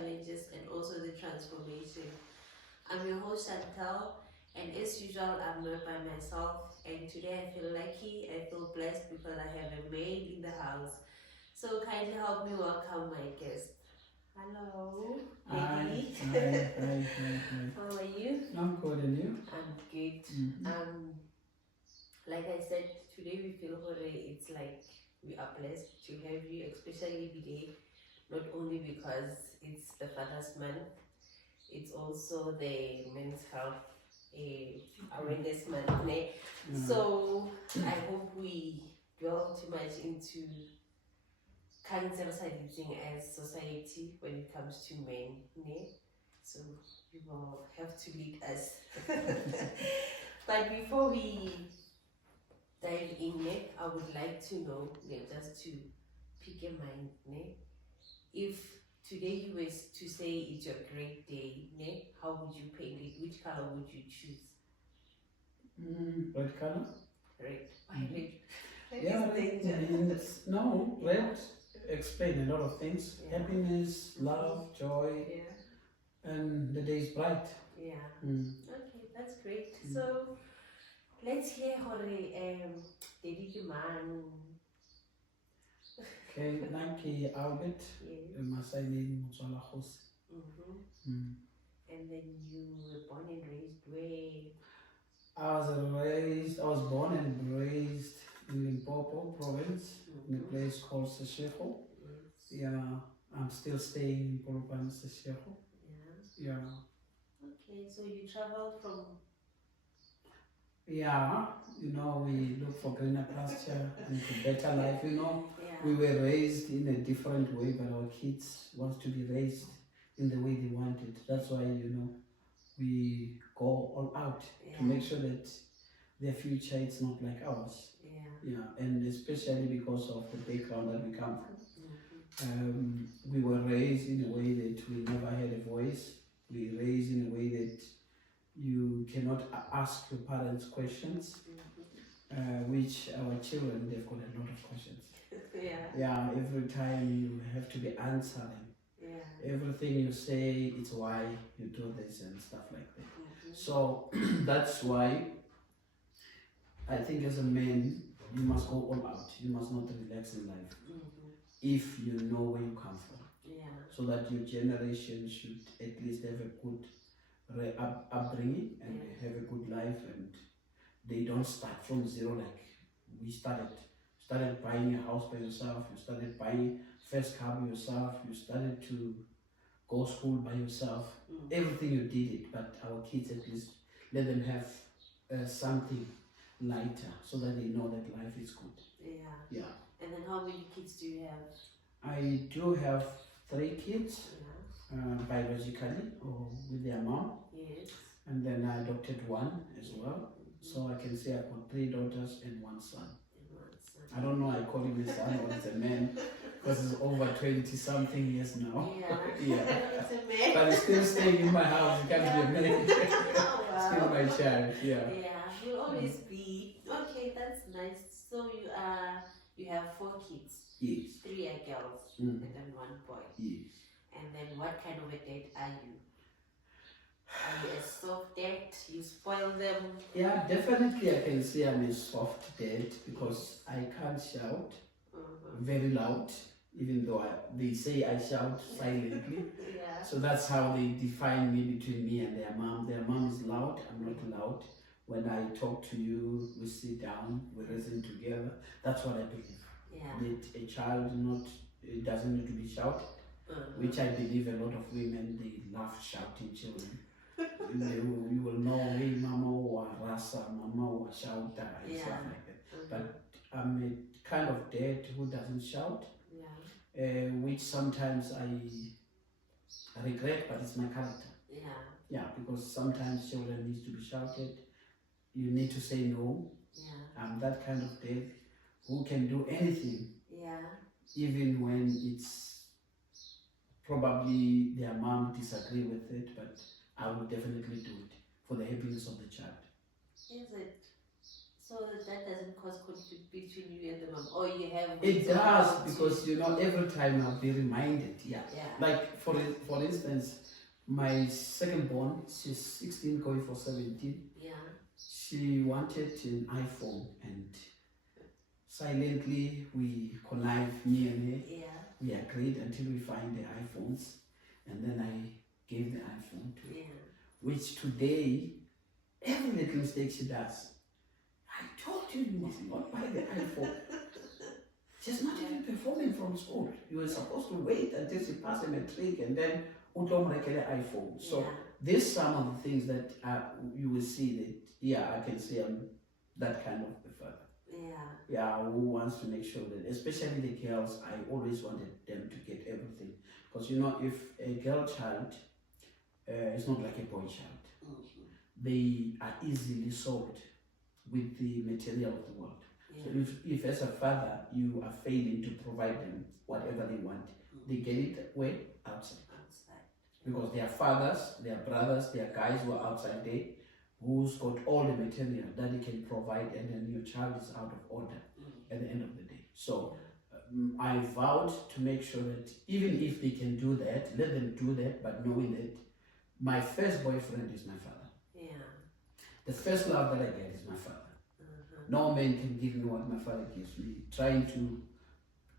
challenges and also the transformation. I'm your host Chantal, and as usual, I'm not by myself. And today I feel lucky, I feel blessed because I have a maid in the house. So kindly help me welcome my guest. Hello, Hi, lady. hi. How are you? I'm good, and you? I'm good. Like I said, today we feel it's like we are blessed to have you, especially today, not only because it's the Father's Month, it's also the Men's Health Awareness Month. Ne? So I hope we dwell too much into cancer sizing as society when it comes to men. Ne? So you will have to lead us. But before we dive in, ne, I would like to know, ne, just to pick a mind, ne, if today you were to say it's your great day, ne, how would you paint it? Which color would you choose? Red color? Red. Why red? Red Yeah, is danger. means, no, red explain a lot of things. Yeah. Happiness, love, joy, Yeah. and the day is bright. Yeah. Okay, that's great. So let's hear how the man. Okay, Nike Albert, Masaini Motswala Khosi. And then you were born and raised where? I was born and raised in Limpopo province, in a place called Sesheko. Yeah, I'm still staying in Polokwane, Sesheko. Yeah. Okay, so you traveled from. Yeah, we look for greener pasture and a better life, Yeah. We were raised in a different way, but our kids want to be raised in the way they want it. That's why, we go all out to make sure that their future is not like ours. Yeah, and especially because of the background that we come from. We were raised in a way that we never had a voice. We were raised in a way that you cannot ask your parents questions, which our children, they've got a lot of questions. Yeah, every time you have to be answering. Everything you say, it's why you do this and stuff like that. So that's why I think as a man, you must go all out. You must not relax in life. If you know where you come from. So that your generation should at least have a good upbringing and have a good life, and they don't start from zero like we started. You started buying a house by yourself, you started buying first car by yourself, you started to go school by yourself. Everything you did it, but our kids at least let them have something lighter so that they know that life is good. Yeah. And then how many kids do you have? I do have 3 kids. Biologically or with their mom. And then I adopted 1 as well. So I can say I've got 3 daughters and 1 son. I don't know, I call him a son or it's a man because he's over 20 something years now. It's a man. But he's still staying in my house, he can't be a man. Still my child, Yeah, he'll always be. Okay, that's nice. So you have 4 kids. Yes. 3 are girls and then 1 boy. Yes. And then what kind of a dad are you? Are you a soft dad? You spoil them? Yeah, definitely I can say I'm a soft dad because I can't shout very loud, even though they say I shout silently. So that's how they define me between me and their mom. Their mom is loud, I'm not loud. When I talk to you, we sit down, we reason together. That's what I believe. That a child doesn't need to be shouted. Which I believe a lot of women, they love shouting children. You will know, hey, mama or rasa, mama or shouta, and stuff like that. But I'm a kind of dad who doesn't shout, which sometimes I regret, but it's my character. Yeah, because sometimes children need to be shouted. You need to say no. I'm that kind of dad who can do anything, even when it's probably their mom disagree with it, but I will definitely do it for the happiness of the child. Is it? So that doesn't cause conflict between you and the mom, or you have. It does, because every time I'll be reminded. Yeah. Yeah. Like for instance, my second born, she's 16, going for 17. Yeah. She wanted an iPhone, and silently we connived, me and her. Yeah. We agreed until we find the iPhones, and then I gave the iPhone to her. Yeah. Which today, every little mistake she does, I told you you must not buy the iPhone. She's not even performing from school. You were supposed to wait until she passed a matric and then get the iPhone. So these some of the things that you will see that, yeah, I can see I'm that kind of a father. Yeah. Yeah, who wants to make sure that, especially the girls, I always wanted them to get everything. Because if a girl child is not like a boy child, they are easily sold with the material of the world. Yeah. So if as a father you are failing to provide them whatever they want, they get it where? Outside. Because their fathers, their brothers, their guys who are outside there, who's got all the material that they can provide, and then your child is out of order at the end of the day. So I vowed to make sure that even if they can do that, let them do that, but knowing that my first boyfriend is my father. Yeah. The first love that I get is my father. No man can give me what my father gives me. Trying to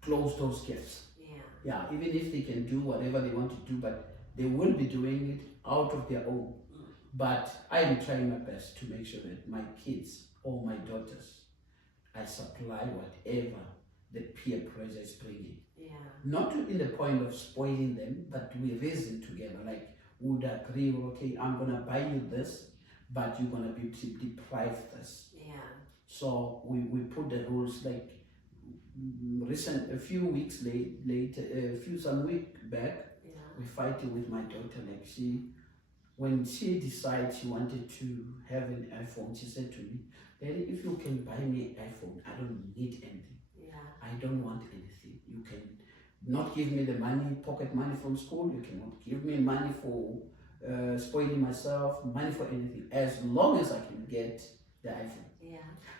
close those gaps. Yeah, even if they can do whatever they want to do, but they will be doing it out of their own. But I am trying my best to make sure that my kids or my daughters, I supply whatever the peer pressure is bringing. Yeah. Not in the point of spoiling them, but we reason together. Like, would agree, okay, I'm gonna buy you this, but you're gonna be deprived this. Yeah. So we put the rules, like a few weeks some week back, we fighting with my daughter. Like, when she decided she wanted to have an iPhone, she said to me, Daddy, if you can buy me an iPhone, I don't need anything. Yeah. I don't want anything. You can not give me the money, pocket money from school. You cannot give me money for spoiling myself, money for anything, as long as I can get the iPhone. Yeah.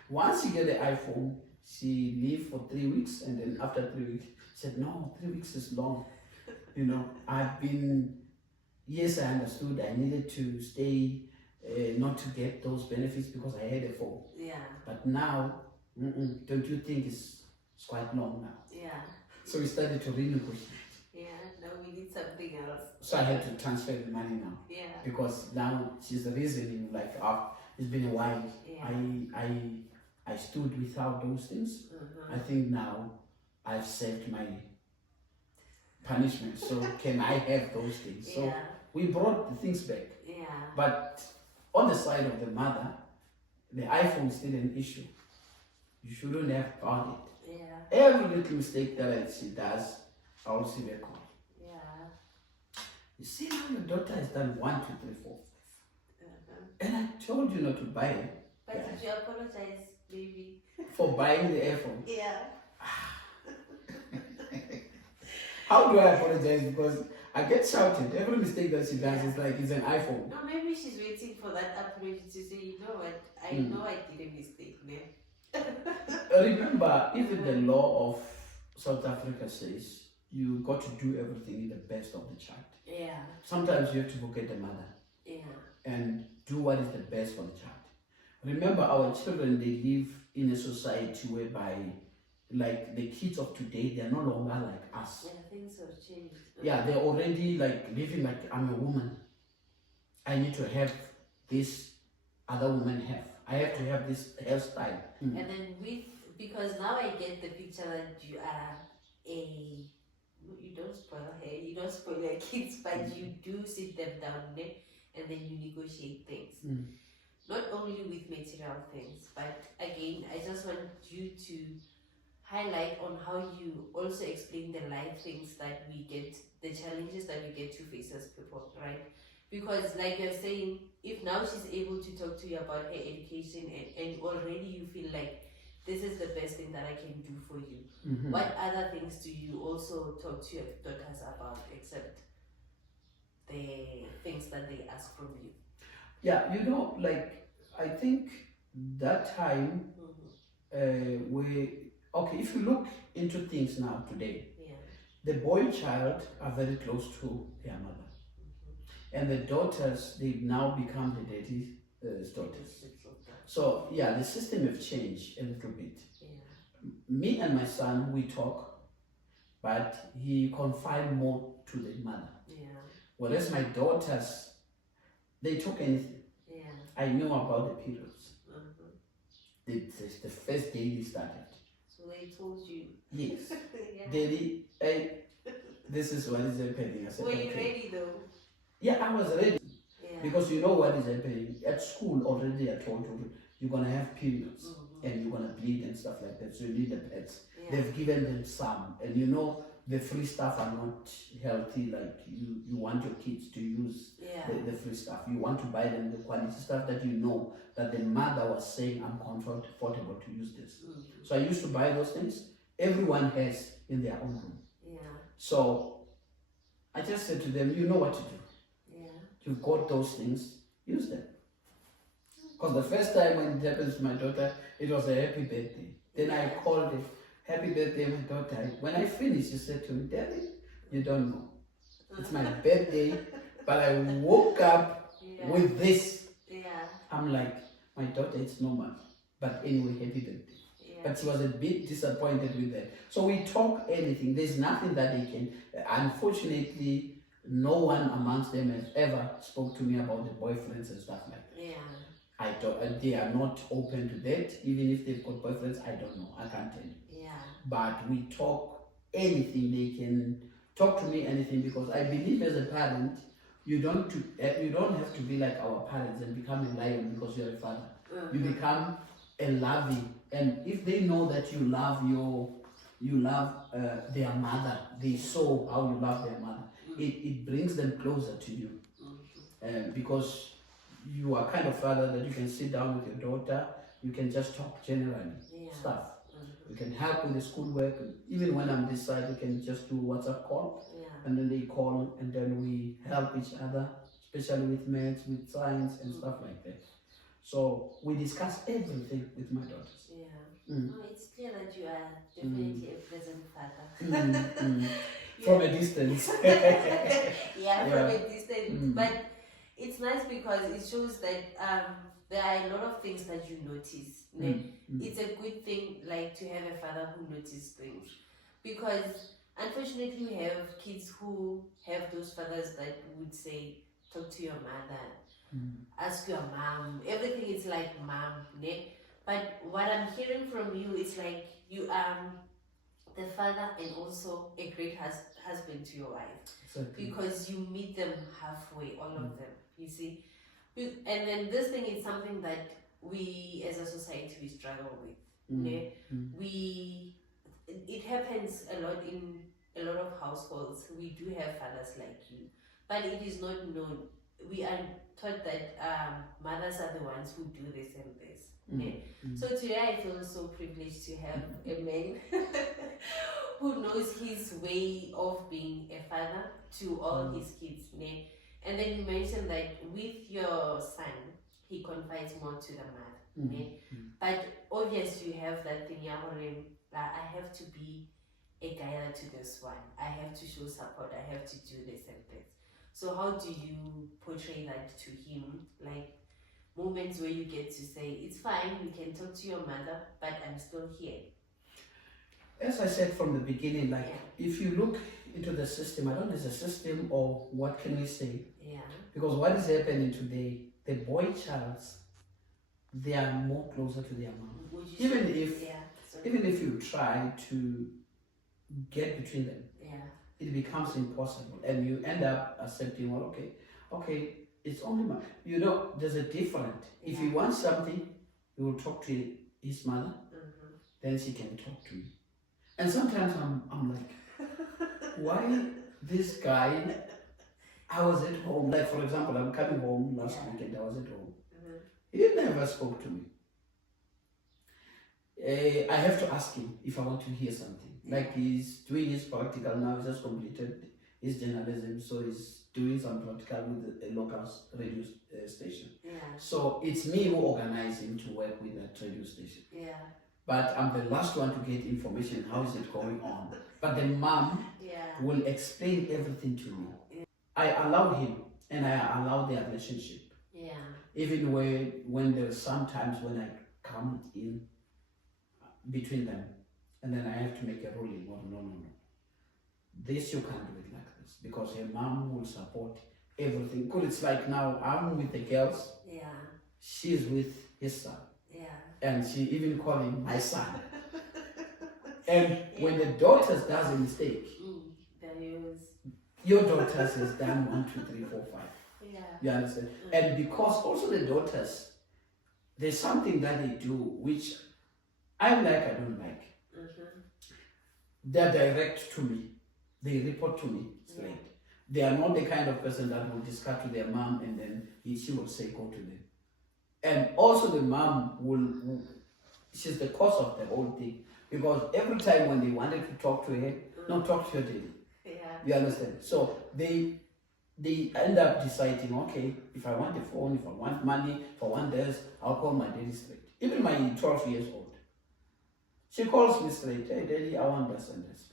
Once you get the iPhone, she lived for 3 weeks, and then after 3 weeks, said, no, 3 weeks is long. Yes, I understood I needed to stay, not to get those benefits because I had a phone. Yeah. But now, don't you think it's quite long now? Yeah. So we started to renegotiate. Yeah, now we need something else. So I had to transfer the money now. Yeah. Because now she's the reasoning, like, it's been a while. Yeah. I stood without those things. I think now I've saved my punishment. So can I have those things? Yeah. So we brought the things back. Yeah. But on the side of the mother, the iPhone is still an issue. You shouldn't have bought it. Yeah. Every little mistake that she does, I will see her call. Yeah. You see now your daughter has done 1, 2, 3, 4. And I told you not to buy it. But did you apologize, baby? For buying the iPhone. Yeah. How do I apologize? Because I get shouted. Every mistake that she does is like it's an iPhone. No, maybe she's waiting for that apology to say, you know what, I know I did a mistake, man. Remember, even the law of South Africa says you got to do everything in the best of the child. Yeah. Sometimes you have to forget the mother. Yeah. And do what is the best for the child. Remember, our children, they live in a society whereby, like, the kids of today, they're no longer like us. Yeah, things have changed. Yeah, they're already like living like, I'm a woman. I need to have this other women have. I have to have this hairstyle. And then because now I get the picture that you are you don't spoil hair, you don't spoil your kids, but you do sit them down there and then you negotiate things. Not only with material things, but again, I just want you to highlight on how you also explain the life things that we get, the challenges that we get to face as people, right? Because like you're saying, if now she's able to talk to you about her education and already you feel like this is the best thing that I can do for you, what other things do you also talk to your daughters about except the things that they ask from you? Yeah, like, I think that time if you look into things now today, Yeah. the boy child are very close to their mother, and the daughters, they've now become the daddy's daughters. So yeah, the system have changed a little bit. Yeah. Me and my son, we talk, but he confide more to the mother. Yeah. Whereas my daughters, they talk anything. Yeah. I know about the periods. Mm-hmm. The first day they started. So they told you. Yes. Yeah. Daddy, this is what is happening. I said, Were you okay. ready though? Yeah, I was ready. Yeah. Because you know what is happening. At school already I told you, you're going to have periods. And you're going to bleed and stuff like that. So you need the pads. Yeah. They've given them some. And you know, the free stuff are not healthy. Like you want your kids to use Yeah. the free stuff. You want to buy them the quality stuff that you know that the mother was saying, I'm comfortable to use this. So I used to buy those things. Everyone has in their own room. Yeah. So I just said to them, you know what to do. Yeah. You've got those things, use them. Because the first time when it happened to my daughter, it was a happy birthday. Then I called it, happy birthday, my daughter. When I finished, she said to me, Daddy, you don't know. It's my birthday, but I woke up with this. Yeah. I'm like, my daughter, it's normal. But anyway, happy birthday. Yeah. But she was a bit disappointed with that. So we talk anything. There's nothing that they can. Unfortunately, no one amongst them has ever spoke to me about the boyfriends and stuff like that. Yeah. I don't. They are not open to that. Even if they've got boyfriends, I don't know. I can't tell you. Yeah. But we talk anything. They can talk to me anything because I believe as a parent, you don't have to be like our parents and become a lion because you're a father. You become a loving, and if they know that you love their mother, they saw how you love their mother. It brings them closer to you, because you are kind of father that you can sit down with your daughter. You can just talk generally stuff. You can help with the schoolwork. Even when I'm this side, you can just do WhatsApp call, and then they call, and then we help each other, especially with maths, with science, and stuff like that. So we discuss everything with my daughters. Yeah. No, it's clear that you are definitely a present father. From a distance. Yeah, from a distance. But it's nice because it shows that there are a lot of things that you notice. It's a good thing, like, to have a father who notices things, because unfortunately we have kids who have those fathers that would say, talk to your mother, ask your mom, everything is like mom, ne? But what I'm hearing from you is like you are the father and also a great husband to your wife. Exactly. Because you meet them halfway, all of them, you see. And then this thing is something that we as a society we struggle with. Ne? It happens a lot in a lot of households. We do have fathers like you, but it is not known. We are taught that mothers are the ones who do this and this. So today I feel so privileged to have a man who knows his way of being a father to all his kids. And then you mentioned that with your son, he confides more to the mother. But obviously you have that thing, I have to be a guide to this one. I have to show support. I have to do this and this. So how do you portray that to him? Like moments where you get to say, it's fine, you can talk to your mother, but I'm still here. As I said from the beginning, like if you look into the system, I don't know if it's a system or what can we say? Yeah. Because what is happening today, the boy childs, they are more closer to their mom. Even if you try to get between them, it becomes impossible, and you end up accepting, well, okay, it's only my, there's a difference. If you want something, you will talk to his mother, then she can talk to you. And sometimes I'm like, why this guy? I was at home, like for example, I'm coming home last weekend, I was at home. He never spoke to me. I have to ask him if I want to hear something. Like he's doing his practical now, he's just completed his journalism, so he's doing some practical with a local radio station. So it's me who organize him to work with that radio station. but I'm the last one to get information. How is it going on? But the mom Yeah. will explain everything to me. I allow him and I allow their relationship. Yeah. Even when there's sometimes when I come in between them and then I have to make a ruling. Well, no. This you can't do it like this because her mom will support everything. Because it's like now I'm with the girls, Yeah. she's with his son. Yeah. And she even call him my son. And when the daughters does a mistake, Then yours. your daughters has done 1, 2, 3, 4, 5. Yeah. You understand? And because also the daughters, there's something that they do which I like, I don't like. They're direct to me. They report to me straight. They are not the kind of person that will discuss with their mom and then she will say go to them. And also the mom she's the cause of the whole thing. Because every time when they wanted to talk to her, no, talk to your daddy. Yeah. You understand? So they end up deciding, okay, if I want a phone, if I want money, if I want this, I'll call my daddy straight. Even my 12 years old. She calls me straight, hey daddy, I want this and this.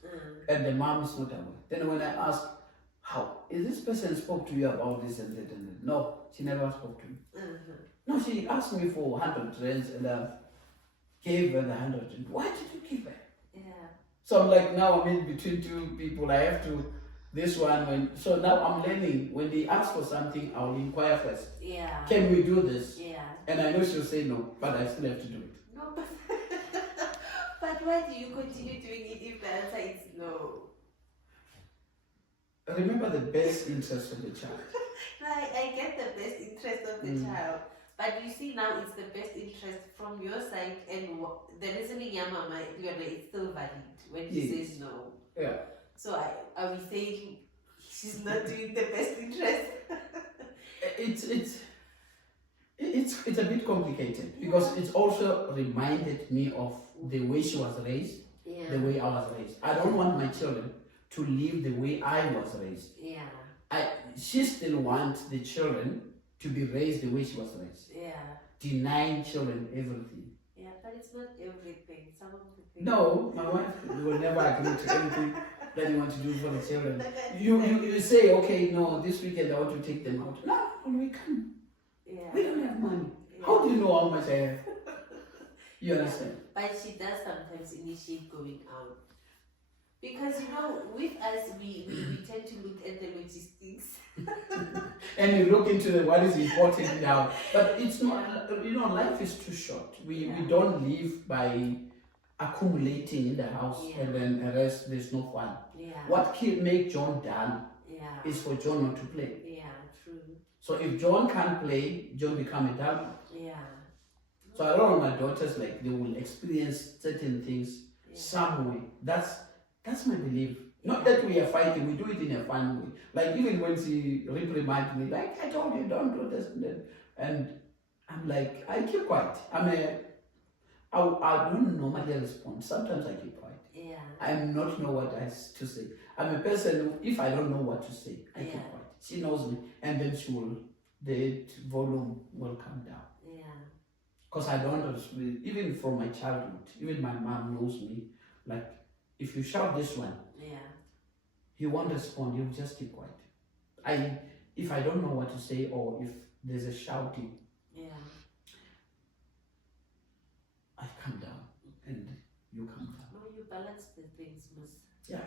And the mom is not aware. Then when I ask, how? Is this person spoke to you about this and that and that? No, she never spoke to me. No, she asked me for 100 rands and I gave her the 100. Why did you give her? Yeah. So I'm like, now I'm in between two people. I have to, this one, so now I'm learning. When they ask for something, I'll inquire first. Yeah. Can we do this? Yeah. And I know she'll say no, but I still have to do it. No, but why do you continue doing it if the answer is no? Remember the best interest of the child. I get the best interest of the child. But you see now it's the best interest from your side and the reasoning your mama is still valid when she says no. Yeah. So are we saying she's not doing the best interest? It's a bit complicated because it's also reminded me of the way she was raised, the way I was raised. I don't want my children to live the way I was raised. Yeah. She still wants the children to be raised the way she was raised. Yeah. Denying children everything. Yeah, but it's not everything. Some of the things. No, my wife will never agree to anything that you want to do for the children. You say, okay, no, this weekend I want to take them out. No, we can't. Yeah. We don't have money. Yeah. How do you know how much I have? You understand? But she does sometimes initiate going out. Because with us we tend to look at the logistics. And you look into what is important now. But it's not, life is too short. We don't live by accumulating in the house and then the rest, there's no fun. Yeah. What make John done is for John not to play. Yeah, true. So if John can't play, John become a dad. Yeah. So I don't want my daughters, like, they will experience certain things some way. That's my belief. Not that we are fighting, we do it in a fun way. Like even when she reprimands me, like, I told you don't do this and that. And I'm like, I keep quiet. I don't normally respond. Sometimes I keep quiet. Yeah. I'm not know what to say. I'm a person who, if I don't know what to say, I keep quiet. She knows me, and then the volume will come down. Yeah. Because I don't, even from my childhood, even my mom knows me. Like, if you shout this one, he won't respond. He'll just keep quiet. If I don't know what to say, or if there's a shouting, I come down, and you come down. No, you balance the things, Miss. Yeah.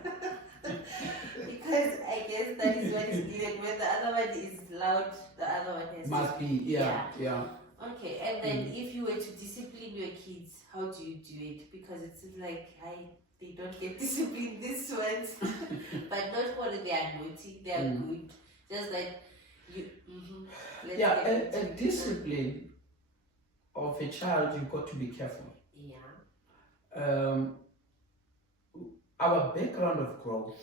Because I guess that is what is needed. When the other one is loud, the other one has Must be, yeah. Okay, and then if you were to discipline your kids, how do you do it? Because it's like they don't get disciplined these ones, but not only they are naughty, they are good. Just like you. A discipline of a child, you've got to be careful. Yeah. Our background of growth,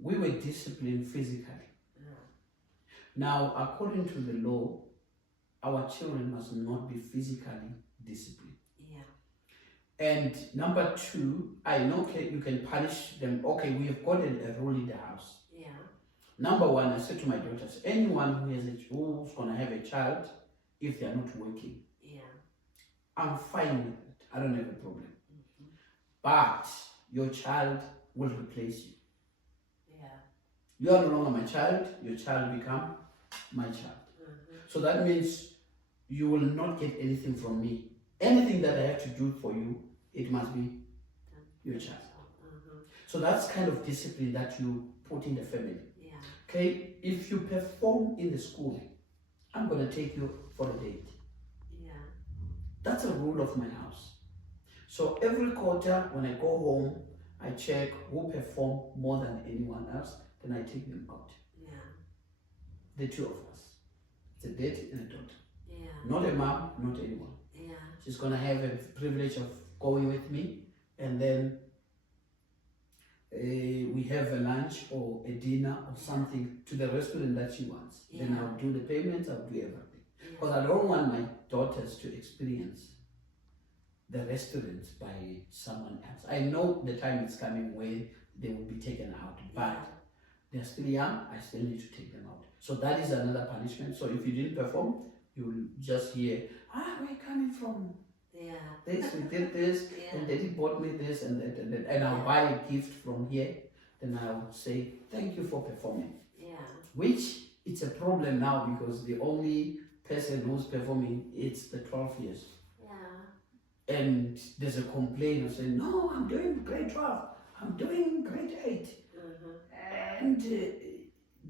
we were disciplined physically. Now, according to the law, our children must not be physically disciplined. And number two, I know you can punish them. Okay, we have got a rule in the house. Number one, I said to my daughters, anyone who's going to have a child, if they are not working, I'm fine with it. I don't have a problem. But your child will replace you. Yeah. You are no longer my child, your child will become my child. So that means you will not get anything from me. Anything that I have to do for you, it must be your child. So that's kind of discipline that you put in the family. Yeah. Okay, if you perform in the school, I'm going to take you for a date. Yeah. That's a rule of my house. So every quarter when I go home, I check who performed more than anyone else, then I take them out. Yeah. The two of us. It's a date and a daughter. Yeah. Not a mom, not anyone. Yeah. She's going to have a privilege of going with me, and then we have a lunch or a dinner or something to the restaurant that she wants. Then Yeah. I'll do the payments, I'll do everything. Yeah. Because I don't want my daughters to experience the restaurants by someone else. I know the time is coming where they will be taken out, but they're still young, I still need to take them out. So that is another punishment. So if you didn't perform, you'll just hear, where are you coming from? Yeah. This, we did this, Yeah. and daddy bought me this and that and that. And I'll buy a gift from here, then I'll say, thank you for performing. Yeah. Which, it's a problem now because the only person who's performing, it's the 12 years. Yeah. And there's a complaint of saying, no, I'm doing grade 12, I'm doing grade 8. And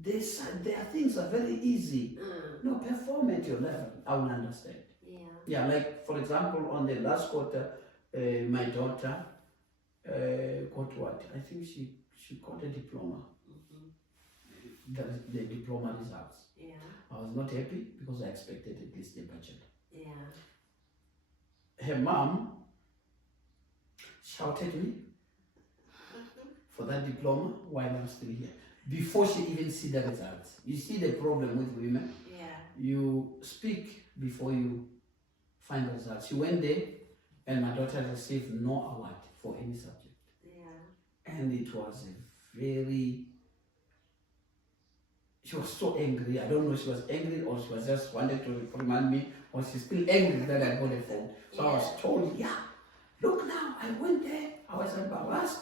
their things are very easy. No, perform at your level, I will understand. Yeah. Yeah, like for example, on the last quarter, my daughter got what? I think she got a diploma. The diploma results. Yeah. I was not happy because I expected at least a bachelor. Yeah. Her mom shouted me for that diploma while I'm still here. Before she even see the results. You see the problem with women? Yeah. You speak before you find the results. She went there and my daughter received no award for any subject. Yeah. And it was a very... She was so angry. I don't know if she was angry or she was just wanted to reprimand me, or she's still angry that I got a phone. So I was told, look now, I went there, I was embarrassed.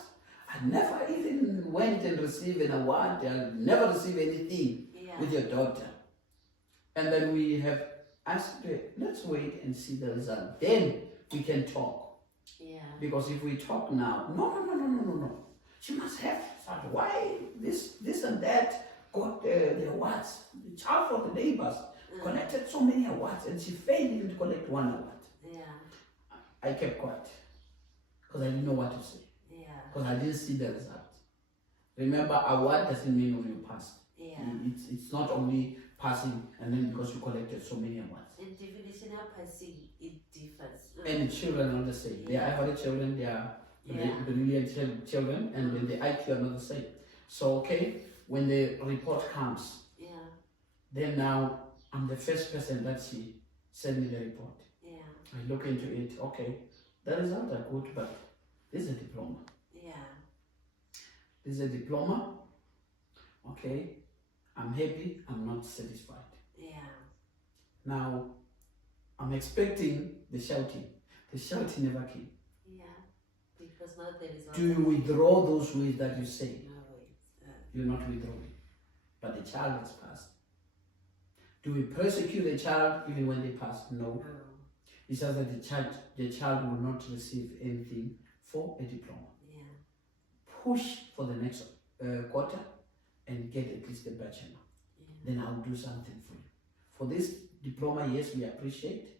I never even went and received an award. I never received anything with your daughter. And then we have asked her, let's wait and see the result. Then we can talk. Yeah. Because if we talk now, no. She must have started. Why this and that got the awards? The child for the neighbors collected so many awards and she failed even to collect one award. Yeah. I kept quiet because I didn't know what to say. Because I didn't see the result. Remember, award doesn't mean you passed. Yeah. It's not only passing and then because you collected so many awards. In definition of passing, it differs. And the children are the same. They are average children, they are brilliant children, and then the IQ are not the same. So, okay, when the report comes, then now I'm the first person that she sent me the report. Yeah. I look into it, okay, the results are good, but this is a diploma. Yeah. This is a diploma. Okay, I'm happy, I'm not satisfied. Yeah. Now, I'm expecting the shouting. The shouting never came. Yeah. Because not the result. Do you withdraw those words that you say? No way. You're not withdrawing. But the child has passed. Do we persecute the child even when they pass? No. No. It's just that the child will not receive anything for a diploma. Yeah. Push for the next quarter and get at least a bachelor. Yeah. Then I'll do something for you. For this diploma, yes, we appreciate,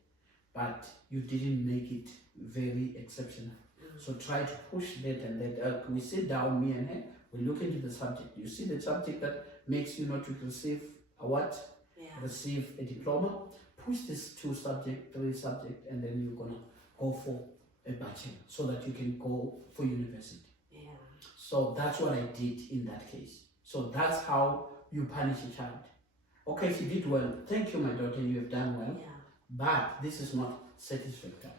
but you didn't make it very exceptional. So try to push that and that. We sit down, me and her, we look into the subject. You see the subject that makes you not to receive a what? Yeah. Receive a diploma. Push this 2 subject, 3 subject, and then you're gonna go for a bachelor so that you can go for university. Yeah. So that's what I did in that case. So that's how you punish a child. Okay, she did well. Thank you, my daughter, you have done well. Yeah. But this is not satisfactory.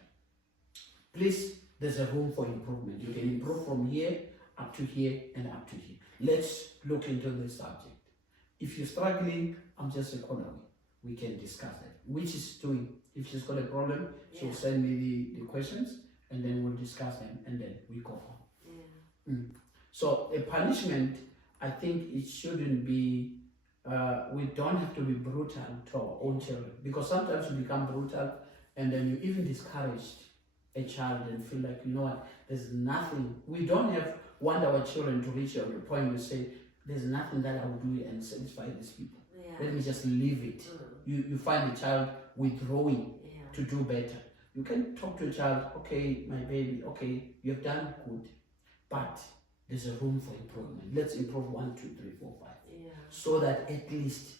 Please, there's a room for improvement. You can improve from here up to here and up to here. Let's look into this subject. If you're struggling, I'm just a corner away. We can discuss that. Which is doing. If she's got a problem, she'll send me the questions and then we'll discuss them, and then we go on. Yeah. So a punishment, I think it shouldn't be, we don't have to be brutal to our own children, because sometimes we become brutal and then you even discouraged a child and feel like, you know what, there's nothing, we don't want our children to reach a point where we say, there's nothing that I will do and satisfy these people. Yeah. Let me just leave it. You find the child withdrawing Yeah. to do better. You can talk to a child, okay, my baby, okay, you've done good, but there's a room for improvement. Let's improve 1, 2, 3, 4, 5. Yeah. So that at least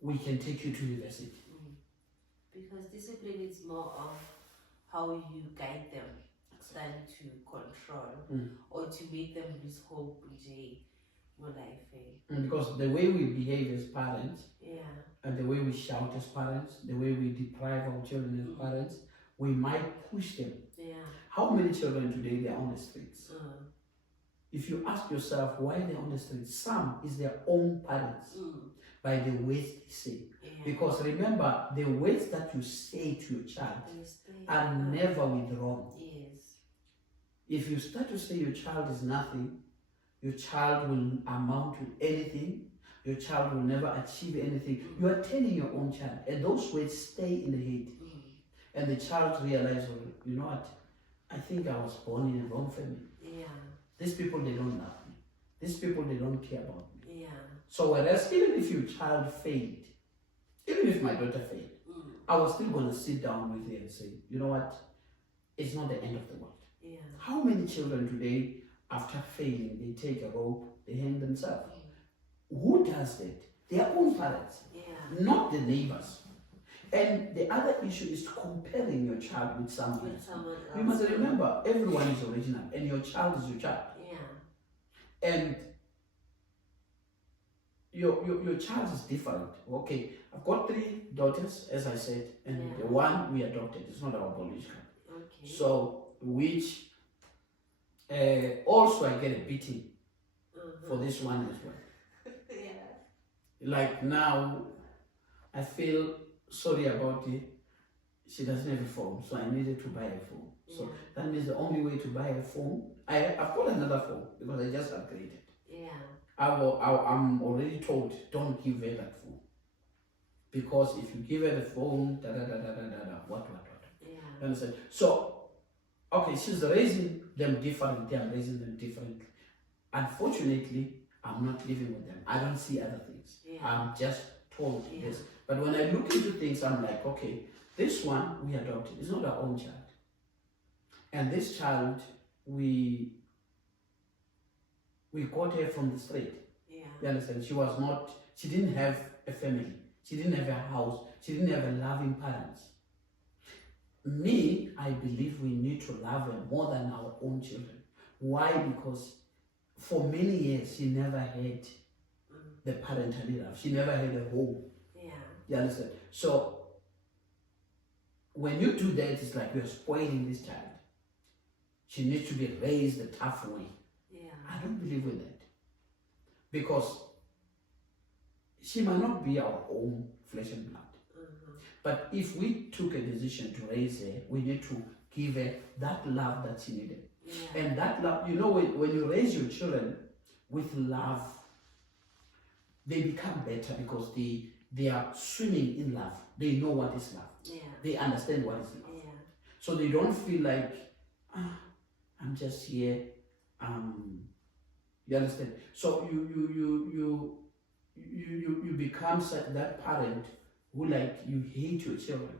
we can take you to university. Because discipline is more of how you guide them than to control or to make them lose hope in your life. Because the way we behave as parents, Yeah. and the way we shout as parents, the way we deprive our children as parents, we might push them. Yeah. How many children today they are on the streets? If you ask yourself why they're on the streets, some is their own parents by the words they say. Yeah. Because remember, the words that you say to your child are never withdrawn. Yes. If you start to say your child is nothing, your child will amount to anything, your child will never achieve anything, you are telling your own child, and those words stay in the head. And the child realizes, well, you know what, I think I was born in a wrong family. Yeah. These people, they don't love me. These people, they don't care about me. Yeah. So whereas even if your child failed, even if my daughter failed, I was still going to sit down with her and say, you know what, it's not the end of the world. Yeah. How many children today, after failing, they take a rope, they hang themselves? Who does that? Their own parents, not the neighbors. And the other issue is comparing your child with someone else. You must remember, everyone is original, and your child is your child. Yeah. And your child is different. Okay, I've got 3 daughters, as I said, and the one we adopted. It's not our biological. Okay. So, which also I get a beating for this one as well. Yeah. Like now, I feel sorry about it. She doesn't have a phone, so I needed to buy a phone. So that means the only way to buy a phone, I've got another phone because I just upgraded. Yeah. I'm already told, don't give her that phone. Because if you give her the phone, what. Yeah. You understand? So, okay, she's raising them differently, I'm raising them differently. Unfortunately, I'm not living with them. I don't see other things. Yeah. I'm just told this. But when I look into things, I'm like, okay, this one we adopted. It's not our own child. And this child, we got her from the street. Yeah. You understand? She didn't have a family. She didn't have a house. She didn't have a loving parents. Me, I believe we need to love her more than our own children. Why? Because for many years, she never had the parental love. She never had a home. Yeah. You understand? So, when you do that, it's like you're spoiling this child. She needs to be raised the tough way. Yeah. I don't believe in that. Because she might not be our own flesh and blood. But if we took a decision to raise her, we need to give her that love that she needed. Yeah. And that love, you know, when you raise your children with love, they become better because they are swimming in love. They know what is love. Yeah. They understand what is love. Yeah. So they don't feel like, I'm just here. You understand? So you become that parent who, like, you hate your children,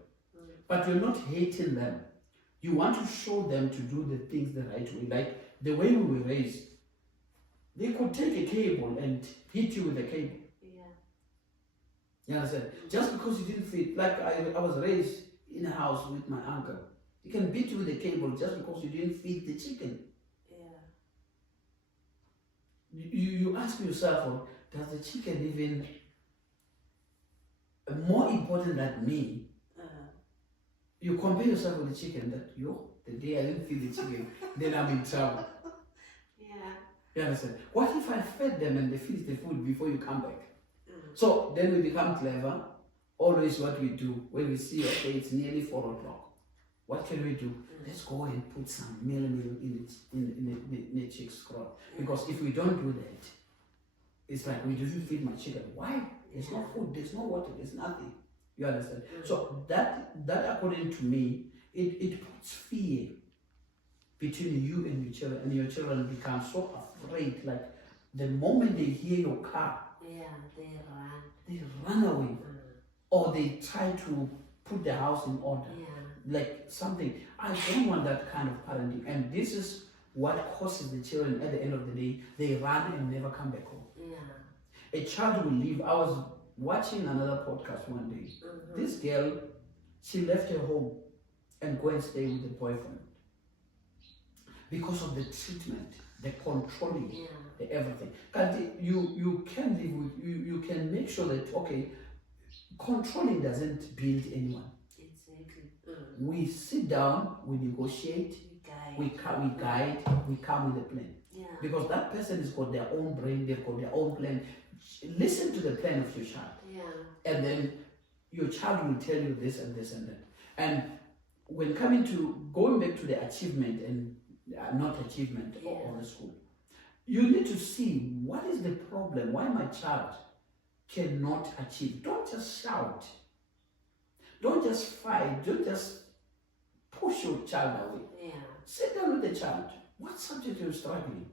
but you're not hating them. You want to show them to do the things the right way. Like the way we were raised, they could take a cable and hit you with a cable. Yeah. You understand? Just because you didn't fit. Like I was raised in a house with my uncle. He can beat you with a cable just because you didn't feed the chicken. Yeah. You ask yourself, well, does the chicken even more important than me? You compare yourself with the chicken that, the day I didn't feed the chicken, then I'm in trouble. Yeah. You understand? What if I fed them and they finish the food before you come back? So then we become clever. Always what we do when we see, okay, it's nearly 4 o'clock. What can we do? Let's go and put some meal in it, in the chick's crop. Because if we don't do that, it's like we didn't feed my chicken. Why? There's no food, there's no water, there's nothing. You understand? So that according to me, it puts fear between you and your children, and your children become so afraid. Like the moment they hear your car, they run away, or they try to put the house in order. Like something. I don't want that kind of parenting, and this is what causes the children at the end of the day. They run and never come back home. A child will leave. I was watching another podcast one day. This girl, she left her home and go and stay with the boyfriend because of the treatment, the controlling, the everything. You can live with you can make sure that okay, controlling doesn't build anyone. We sit down, we negotiate, we guide, we come with a plan. Because that person has got their own brain, they've got their own plan. Listen to the plan of your child. And then your child will tell you this and this and that. And when going back to the achievement and not achievement of the school, you need to see what is the problem, why my child cannot achieve. Don't just shout. Don't just fight. Don't just push your child away. Sit down with the child. What subject are you struggling?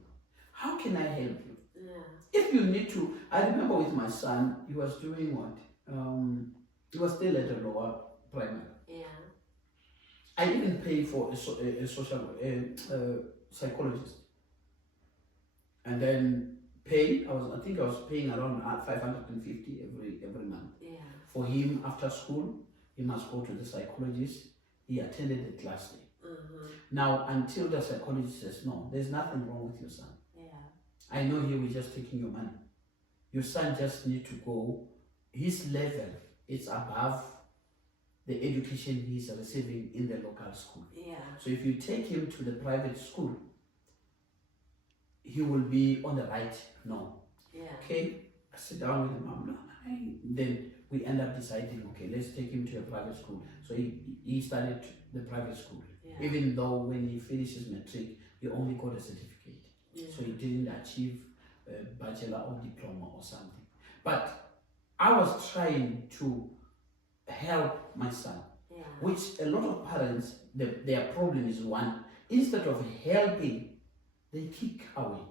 How can I help you? If you need to, I remember with my son, he was doing what? He was still at a lower primary. I didn't pay for a social psychologist, and then I think I was paying around 550 every month. For him after school, he must go to the psychologist. He attended the class day. Now, until the psychologist says, no, there's nothing wrong with your son. I know he was just taking your money. Your son just need to go, his level is above the education he's receiving in the local school. So if you take him to the private school, he will be on the right. No. Okay, I sit down with him, no. Then we end up deciding, okay, let's take him to a private school. So he started the private school. Even though when he finishes matric, he only got a certificate. So he didn't achieve a bachelor or diploma or something. But I was trying to help my son, which a lot of parents, their problem is one, instead of helping, they kick away.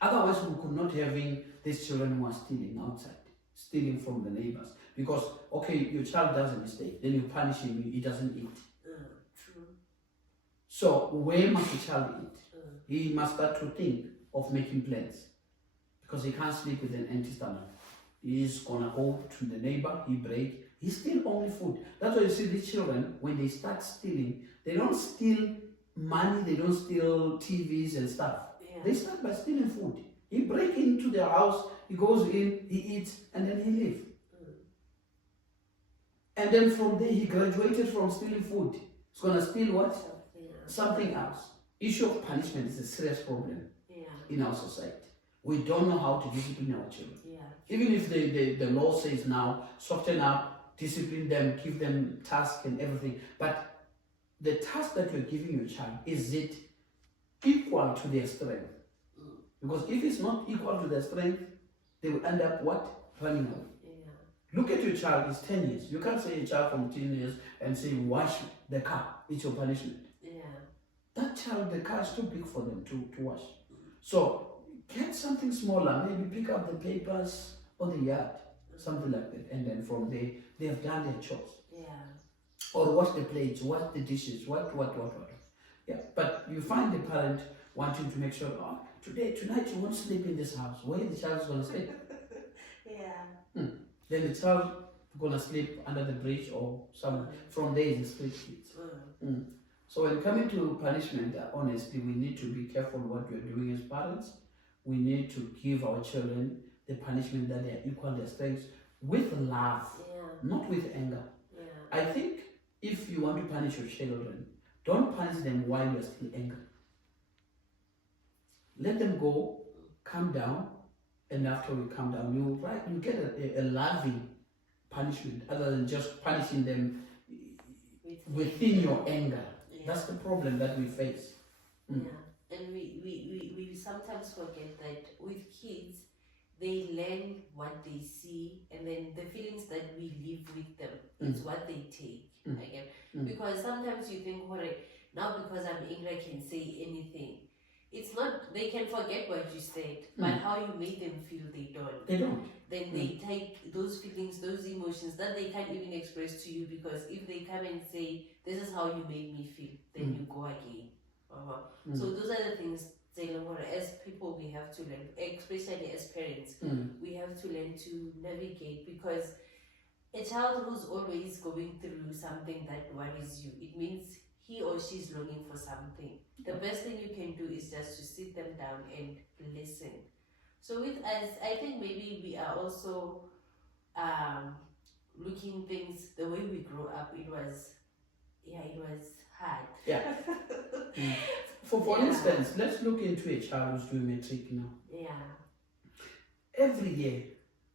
Otherwise, we could not having these children who are stealing outside, stealing from the neighbors. Because, okay, your child does a mistake, then you punish him, he doesn't eat. So, where must the child eat? He must start to think of making plans. Because he can't sleep with an empty stomach. He's gonna go to the neighbor, he break, he steal only food. That's why you see these children, when they start stealing, they don't steal money, they don't steal TVs and stuff. They start by stealing food. He break into their house, he goes in, he eats, and then he leaves. And then from there, he graduated from stealing food. He's gonna steal what? Something else. Issue of punishment is a serious problem in our society. We don't know how to discipline our children. Even if the law says now, soften up, discipline them, give them tasks and everything. But the task that you're giving your child, is it equal to their strength? Because if it's not equal to their strength, they will end up what? Running away. Look at your child, he's 10 years. You can't say a child from 10 years and say, wash the car, it's your punishment. That child, the car is too big for them to wash. So get something smaller, maybe pick up the papers or the yard, something like that. And then from there, they have done their chores. Or wash the plates, wash the dishes, what. Yeah, but you find the parent wanting to make sure, oh, tonight you won't sleep in this house. Where the child is going to sleep? Then the child is going to sleep under the bridge or somewhere. From there is the street kids. So when coming to punishment, honestly, we need to be careful what we're doing as parents. We need to give our children the punishment that they are equal their strengths with love, not with anger. I think if you want to punish your children, don't punish them while you're still angry. Let them go, calm down, and after we calm down, you get a loving punishment other than just punishing them within your anger. Yeah. That's the problem that we face. Mm. Yeah, and we sometimes forget that with kids, they learn what they see, and then the feelings that we live with them, it's what they take again. Because sometimes you think, alright, now because I'm angry, I can say anything. It's not, they can forget what you said, but how you made them feel, they don't. They don't. Then they take those feelings, those emotions that they can't even express to you, because if they come and say, this is how you made me feel, then you go again. So those are the things, as people, we have to learn, especially as parents, we have to learn to navigate, because a child who's always going through something that worries you, it means he or she is longing for something. The best thing you can do is just to sit them down and listen. So with us, I think maybe we are also looking things, the way we grew up, it was hard. Yeah. For instance, let's look into a child who's doing matric now. Yeah. Every year,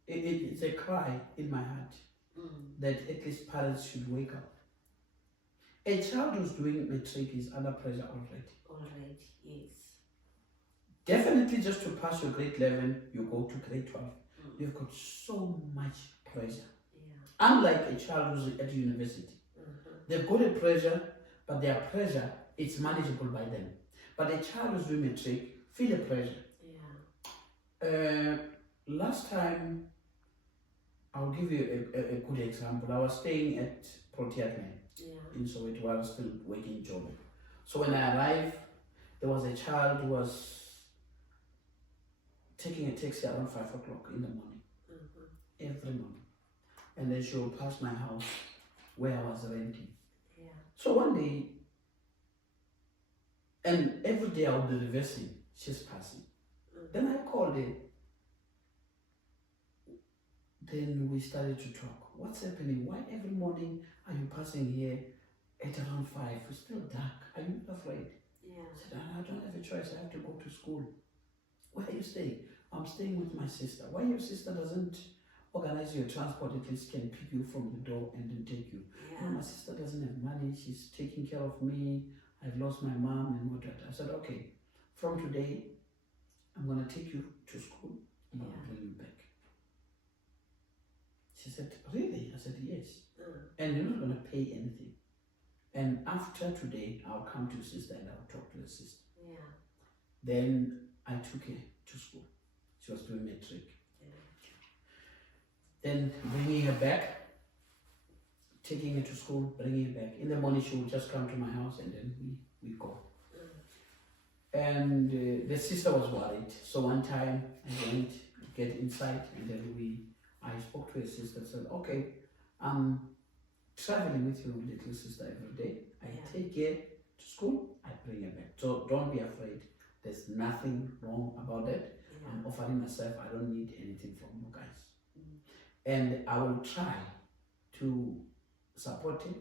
it's a cry in my heart that at least parents should wake up. A child who's doing matric is under pressure already. Already, yes. Definitely, just to pass your grade 11, you go to grade 12. You've got so much pressure. Yeah. Unlike a child who's at university. They've got a pressure, but their pressure, it's manageable by them. But a child who's doing matric, feel the pressure. Yeah. Last time, I'll give you a good example. I was staying at Proteas in Soweto while I was still working in Joburg. So when I arrived, there was a child who was taking a taxi around 5 o'clock in the morning, every morning. And then she would pass my house where I was renting. Yeah. So one day, and every day I would be reversing, she's passing. Then I called her. Then we started to talk. What's happening? Why every morning are you passing here at around 5? It's still dark. Are you not afraid? Yeah. I said, I don't have a choice. I have to go to school. Where are you staying? I'm staying with my sister. Why your sister doesn't organize your transport, at least can pick you from the door and then take you? Yeah. No, my sister doesn't have money. She's taking care of me. I've lost my mom and whatnot. I said, okay, from today, I'm going to take you to school. I'm going to bring you back. She said, really? I said, yes. And you're not going to pay anything. And after today, I'll come to your sister and I'll talk to the sister. Yeah. Then I took her to school. She was doing matric. Then bringing her back, taking her to school, bringing her back. In the morning, she would just come to my house and then we go. And the sister was worried. So one time I went to get inside and then I spoke to her sister and said, okay, I'm traveling with your little sister every day. I take her to school, I bring her back. So don't be afraid. There's nothing wrong about that. I'm offering myself, I don't need anything from you guys. And I will try to support her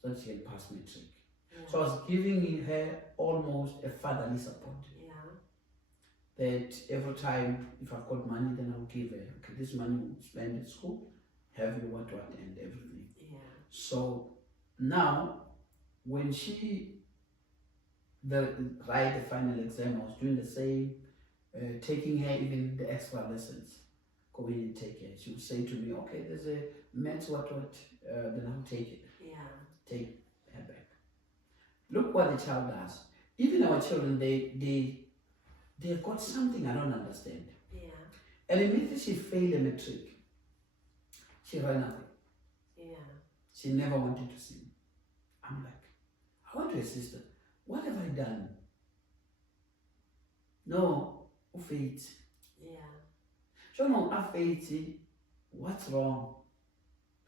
so that she can pass matric. So I was giving her almost a fatherly support. That every time, if I've got money, then I'll give her, okay, this money will spend at school, have you what, and everything. So now, when she write the final exam, I was doing the same, taking her even the extra lessons, going and take her. She would say to me, okay, there's a maths what, then I'll take it. Take her back. Look what the child does. Even our children, they've got something I don't understand. And immediately she failed a matric, she ran away. She never wanted to see me. I'm like, I want her sister. What have I done? No, faith. So no, faith. What's wrong?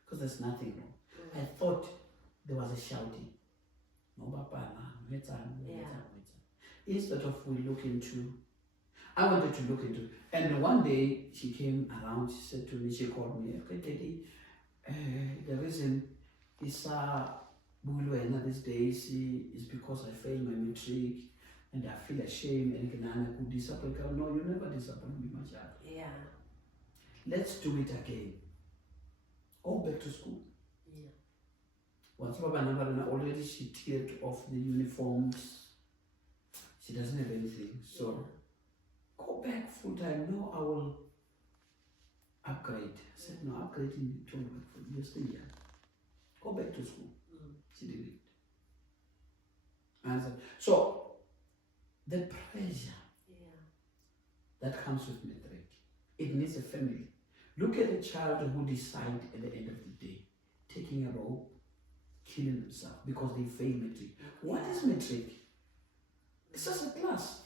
Because there's nothing wrong. I thought there was a shouting. No, Papa, instead of we look into, I wanted to look into, and one day she came around, she said to me, she called me, okay, Daddy, the reason is Bulwena these days is because I failed my matric and I feel ashamed and I could disappoint her. No, you never disappoint me, my child. Let's do it again. Go back to school. Once Baba Navarana already she teared off the uniforms. She doesn't have anything. So go back full time. No, I will upgrade. I said, no, upgrading don't work for you. You're still young. Go back to school. She didn't. Answer. So the pressure that comes with matric, it needs a family. Look at a child who decides at the end of the day, taking a rope, killing himself because they fail matric. What is matric? It's just a class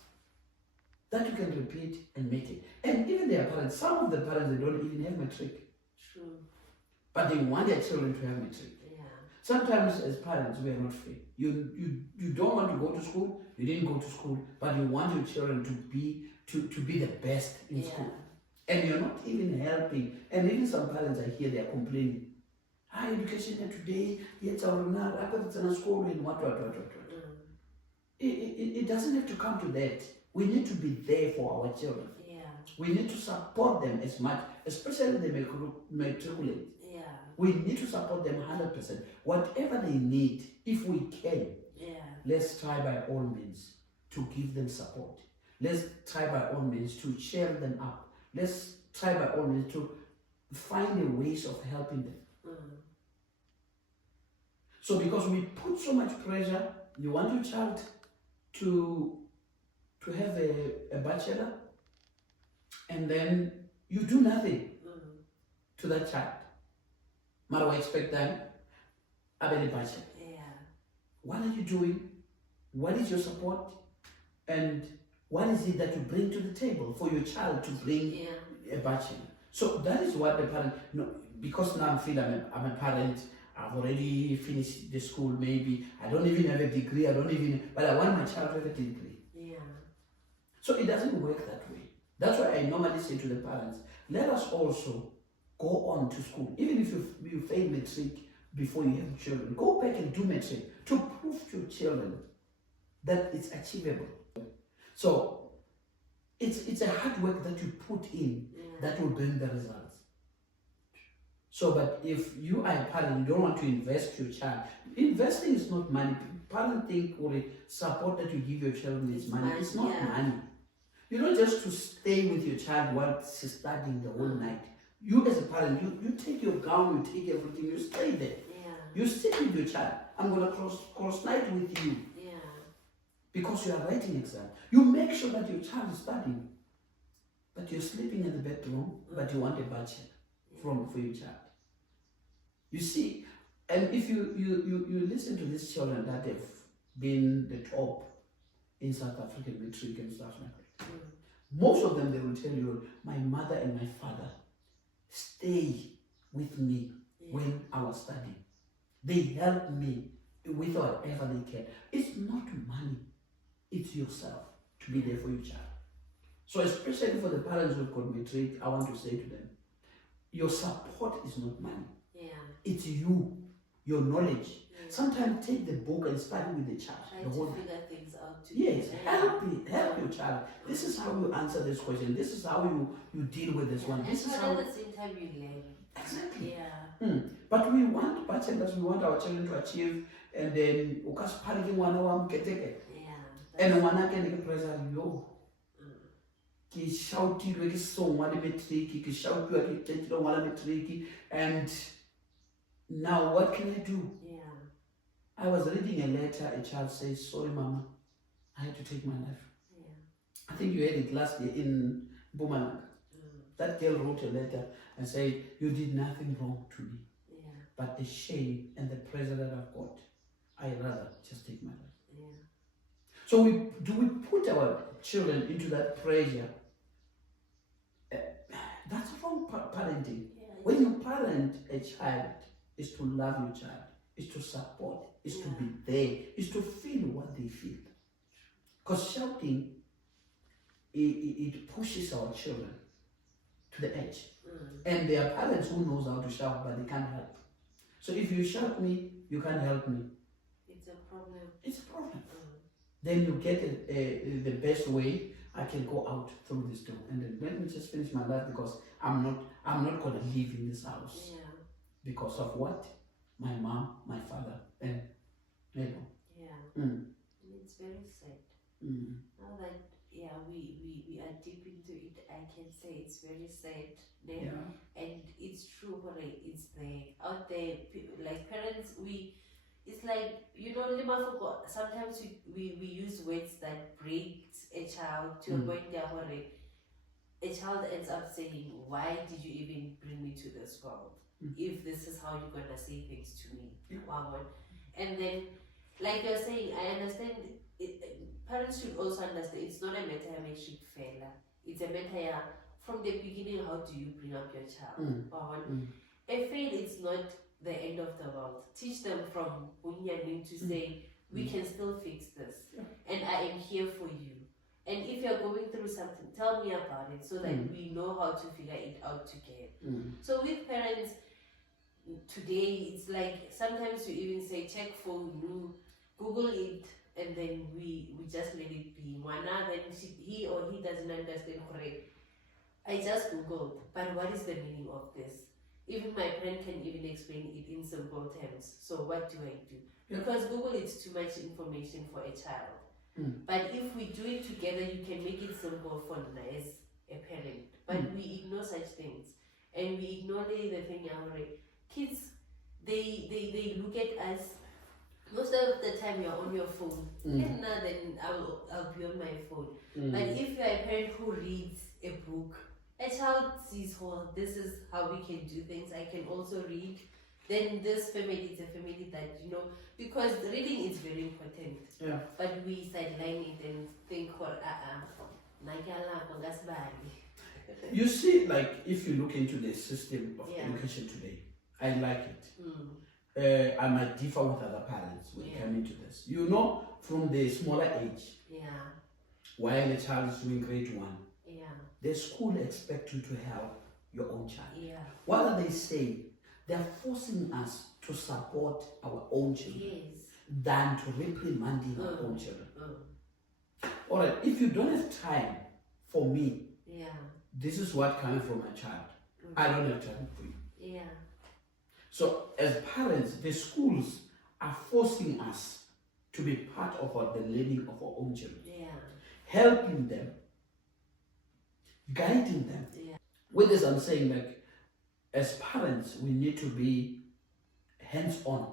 that you can repeat and make it. And even their parents, some of the parents, they don't even have matric. True. But they want their children to have matric. Yeah. Sometimes as parents, we are not fair. You don't want to go to school, you didn't go to school, but you want your children to be the best in school. And you're not even helping. And even some parents I hear they are complaining. Education today, yet it's in school and what. It doesn't have to come to that. We need to be there for our children. Yeah. We need to support them as much, especially the matriculate. Yeah. We need to support them 100%. Whatever they need, if we can, let's try by all means to give them support. Let's try by all means to cheer them up. Let's try by all means to find a ways of helping them. So because we put so much pressure, you want your child to have a bachelor, and then you do nothing to that child. Mara, we expect them to have a bachelor. What are you doing? What is your support? And what is it that you bring to the table for your child to bring a bachelor? So that is what the parent, because now I feel I'm a parent, I've already finished the school maybe, I don't even have a degree, but I want my child to have a degree. So it doesn't work that way. That's why I normally say to the parents, let us also go on to school. Even if you fail matric before you have children, go back and do matric to prove to your children that it's achievable. So it's a hard work that you put in that will bring the results. So, but if you are a parent, you don't want to invest your child. Investing is not money. Parents think or the support that you give your children is money. It's not money. You don't just to stay with your child while she's studying the whole night. You as a parent, you take your gown, you take everything, you stay there. You sit with your child. I'm going to cross night with you. Because you are writing exam. You make sure that your child is studying. But you're sleeping in the bedroom, but you want a budget for your child. You see, and if you listen to these children that have been the top in South African matric and stuff like that, most of them, they will tell you, my mother and my father stay with me when I was studying. They help me with whatever they can. It's not money, it's yourself to be there for your child. So especially for the parents who've got matric, I want to say to them, your support is not money. It's you, your knowledge. Sometimes take the book and study with the child. Try to figure things out Yes, help your child. This is how you answer this question. This is how you deal with this one. This is how. At the same time you learn. Exactly. But we want bachelors, we want our children to achieve, and then and one can get pressure yo. Ki shoutilwe ki songwa le matric, ki shoutiwa ki qetile ngwala matric, and now what can I do? I was reading a letter, a child says, sorry mama, I had to take my life. I think you had it last year in Mpumalanga. That girl wrote a letter and said, you did nothing wrong to me. But the shame and the pressure that I've got, I'd rather just take my life. So we put our children into that pressure? That's wrong parenting. When you parent a child, is to love your child, is to support, is to be there, is to feel what they feel. Because shouting, it pushes our children to the edge. And there are parents who knows how to shout, but they can't help. So if you shout me, you can't help me. It's a problem. It's a problem. Then you get the best way I can go out through this door. And then let me just finish my life because I'm not gonna live in this house. Because of what? my mom, my father, and you know. Yeah. Mm. It's very sad. Mm. Now that yeah, we are deep into it, I can say it's very sad. Then, Yeah. and it's true, Hore, it's there out there. Like parents, it's like Limafoko. Sometimes we use words that breaks a child to a Mm. point there, Hore. A child ends up saying, "Why did you even bring me to this world? Mm. If this is how you're gonna say things to me." Yeah. Wow. And then, like you're saying, I understand. Parents should also understand it's not a matter of making failure. It's a matter of, from the beginning, how do you bring up your child? Mm. Mm. A fail is not the end of the world. Teach them from Bunyamin to say, we can still fix this. Yeah. And I am here for you. And if you're going through something, tell me about it so that we know how to figure it out together. Mm. So with parents, today, it's like sometimes you even say, check phone, Google it, and then we just let it be. Mwana, then he or he doesn't understand, correct. I just Googled, but what is the meaning of this? Even my friend can even explain it in simple terms. So what do I do? Yeah. Because Google is too much information for a child. Mm. But if we do it together, you can make it simple for as a parent. But we ignore such things. And we ignore the thing already. Kids, they look at us. Most of the time you're on your phone. And now then I'll be on my phone. But if you're a parent who reads a book, a child sees, oh, this is how we can do things. I can also read. Then this family is a family that, because reading is very important. Yeah. But we sideline it and think, You see, like, if you look into the system of Yeah. education today, I like it. Mm. I might differ with other parents when Yeah. coming to this. From the smaller age, Yeah, while a child is doing grade 1, yeah, the school expects you to help your own child. yeah. What are they saying? They're forcing us to support our own children Yes. than to reprimanding our own children. Mm. Alright, if you don't have time for me, Yeah. this is what coming from my child. I don't have time for you. Yeah. So as parents, the schools are forcing us to be part of the learning of our own children, Yeah. helping them, guiding them. Yeah. With this, I'm saying, like, as parents, we need to be hands-on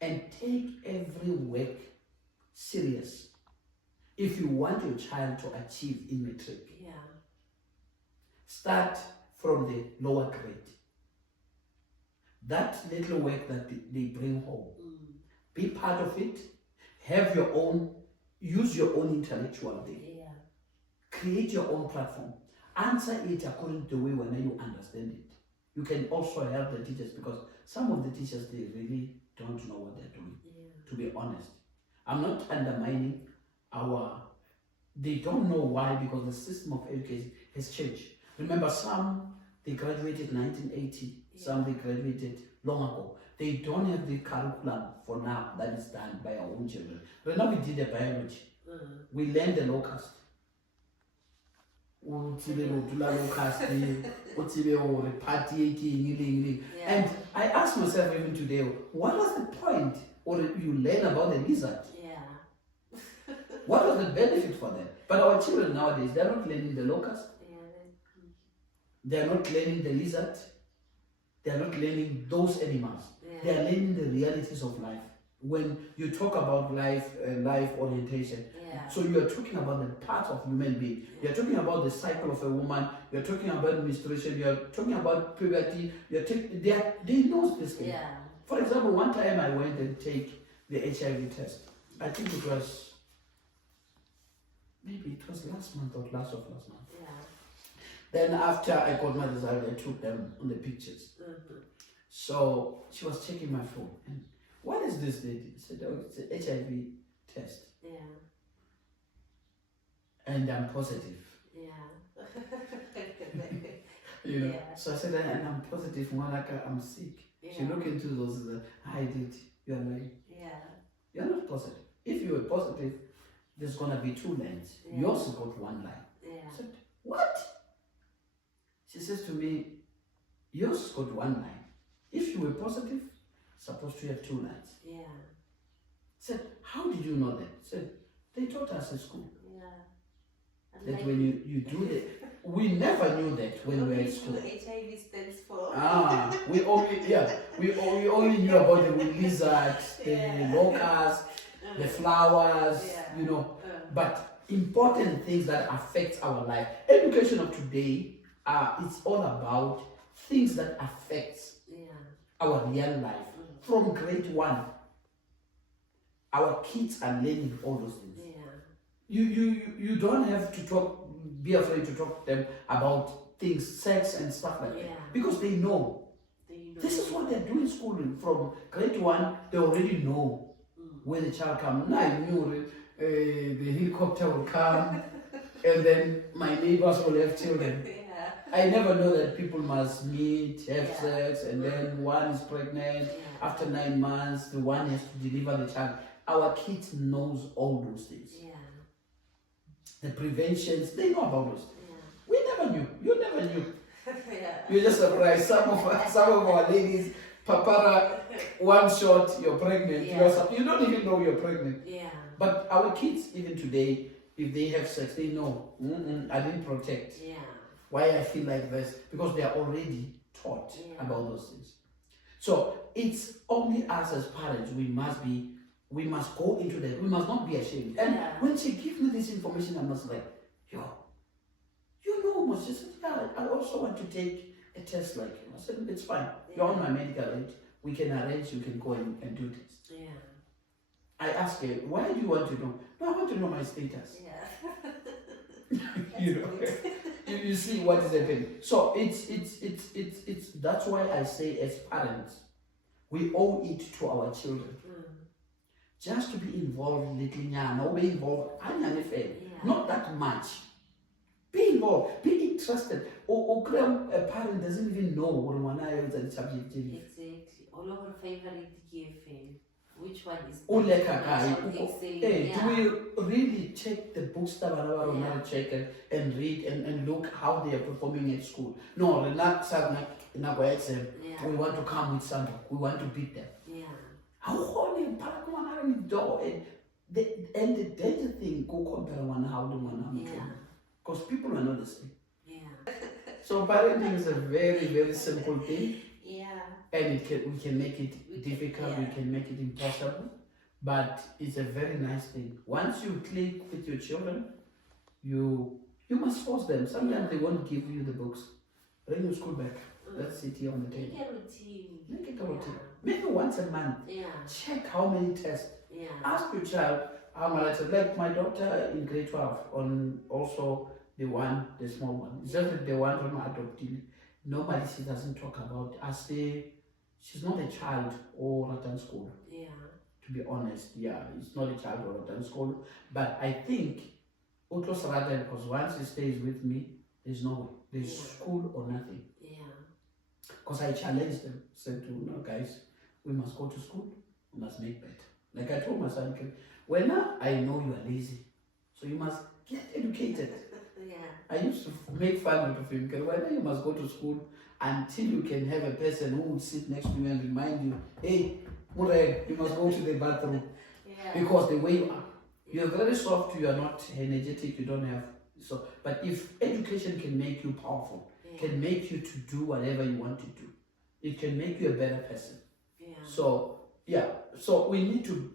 and take every work serious. If you want your child to achieve in matric, Yeah. start from the lower grade. That little work that they bring home, be part of it, use your own intellectual thing, Yeah. create your own platform, answer it according to the way when you understand it. You can also help the teachers, because some of the teachers, they really don't know what they're doing, Yeah. to be honest. I'm not undermining they don't know why, because the system of education has changed. Remember, some, they graduated 1980, some they graduated long ago. They don't have the curriculum for now that is done by our own children. But now we did a biology. We learned the locust. Yeah. And I asked myself even today, what was the point? Or you learn about the lizard. Yeah. What was the benefit for them? But our children nowadays, they're not learning the locust. Yeah. They're not learning the lizard. They're not learning those animals. Yeah. They're learning the realities of life. When you talk about life orientation, Yeah. so you're talking about the part of human being. You're talking about the cycle of a woman. You're talking about menstruation. You're talking about puberty. They know this thing. Yeah. For example, one time I went and take the HIV test. I think it was, maybe it was last month or last month. Yeah. Then after I got my result, I took them on the pictures. So she was checking my phone. And what is this, lady? I said, oh, it's an HIV test. Yeah. And I'm positive. Yeah. Yeah. So I said, and I'm positive, Monica, I'm sick. She looked into those, I did. You're lying. Yeah. You're not positive. If you were positive, there's going to be 2 lines. Yeah. Yours got 1 line. Yeah. I said, what? She says to me, yours got 1 line. If you were positive, supposed to have 2 nights. Yeah. Said, how did you know that? Said, they taught us at school. Yeah. That when you do that, we never knew that when we were at school. HIV stands for. We only knew about the lizards, the locusts, the flowers, you know. But important things that affect our life. Education of today, it's all about things that affect our real life. From grade 1, our kids are learning all those things. You don't have to be afraid to talk to them about things, sex and stuff like that, because they know. This is what they do in school. From grade 1, they already know where the child comes. Now I knew the helicopter will come, and then my neighbors will have children. I never know that people must meet, have sex, and then one is pregnant. After 9 months, the one has to deliver the child. Our kids knows all those things. The preventions, they know about those. We never knew. You never knew. You're just surprised. Some of our ladies, papara, one shot, you're pregnant. You don't even know you're pregnant. But our kids, even today, if they have sex, they know. I didn't protect. Why I feel like this? Because they are already taught about those things. So it's only us as parents. We must go into that. We must not be ashamed. And when she gave me this information, I was like, yo, you know almost. She said, yeah, I also want to take a test like you. I said, it's fine. You're on my medical aid. We can arrange, you can go and do this. I asked her, why do you want to know? No, I want to know my status. You know, you see what is happening. So it's that's why I say as parents, we owe it to our children. Just to be involved, little nyana, or be involved, not that much. Be involved, be interested. Or a parent doesn't even know what one is the subject. Exactly. All our favorite GFN. Which one is Do we really check the books that we check and read and look how they are performing at school? No, we want to come with something. We want to beat them. How holy door and the danger thing go compare one how the one because people are not the same. So parenting is a very, very simple thing. And we can make it difficult, we can make it impossible, but it's a very nice thing. Once you click with your children, you must force them. Sometimes they won't give you the books. Bring your school back. Let's sit here on the table. Make it a routine. Maybe once a month. Check how many tests. Ask your child how much. Like my daughter in grade 12, on also the small one. It's just that the one from adopted. Normally she doesn't talk about. I say she's not a child or Ratan school. To be honest, it's not a child or Ratan school. But I think Utlos Ratan, because once he stays with me, there's no way. There's school or nothing. Because I challenged them, said to no guys, we must go to school, we must make better. Like I told my son, well now I know you are lazy, so you must get educated. I used to make fun out of him because whether you must go to school until you can have a person who will sit next to you and remind you, hey, Murad, you must go to the bathroom. Because the way you are, you're very soft, you are not energetic, you don't have so. But if education can make you powerful, can make you to do whatever you want to do, it can make you a better person. So we need to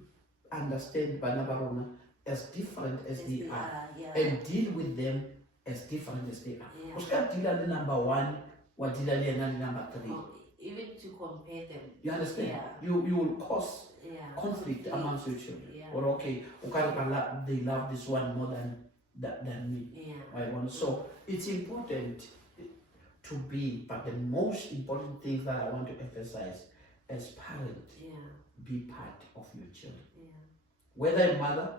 understand Banabarona as different as they are and deal with them as different as they are. You can't deal with number 1 or deal with number 3. Even to compare them. You understand? You will cause conflict amongst your children. Or okay, they love this one more than me. So it's important to be, but the most important thing that I want to emphasize as parent, be part of your children. Whether a mother,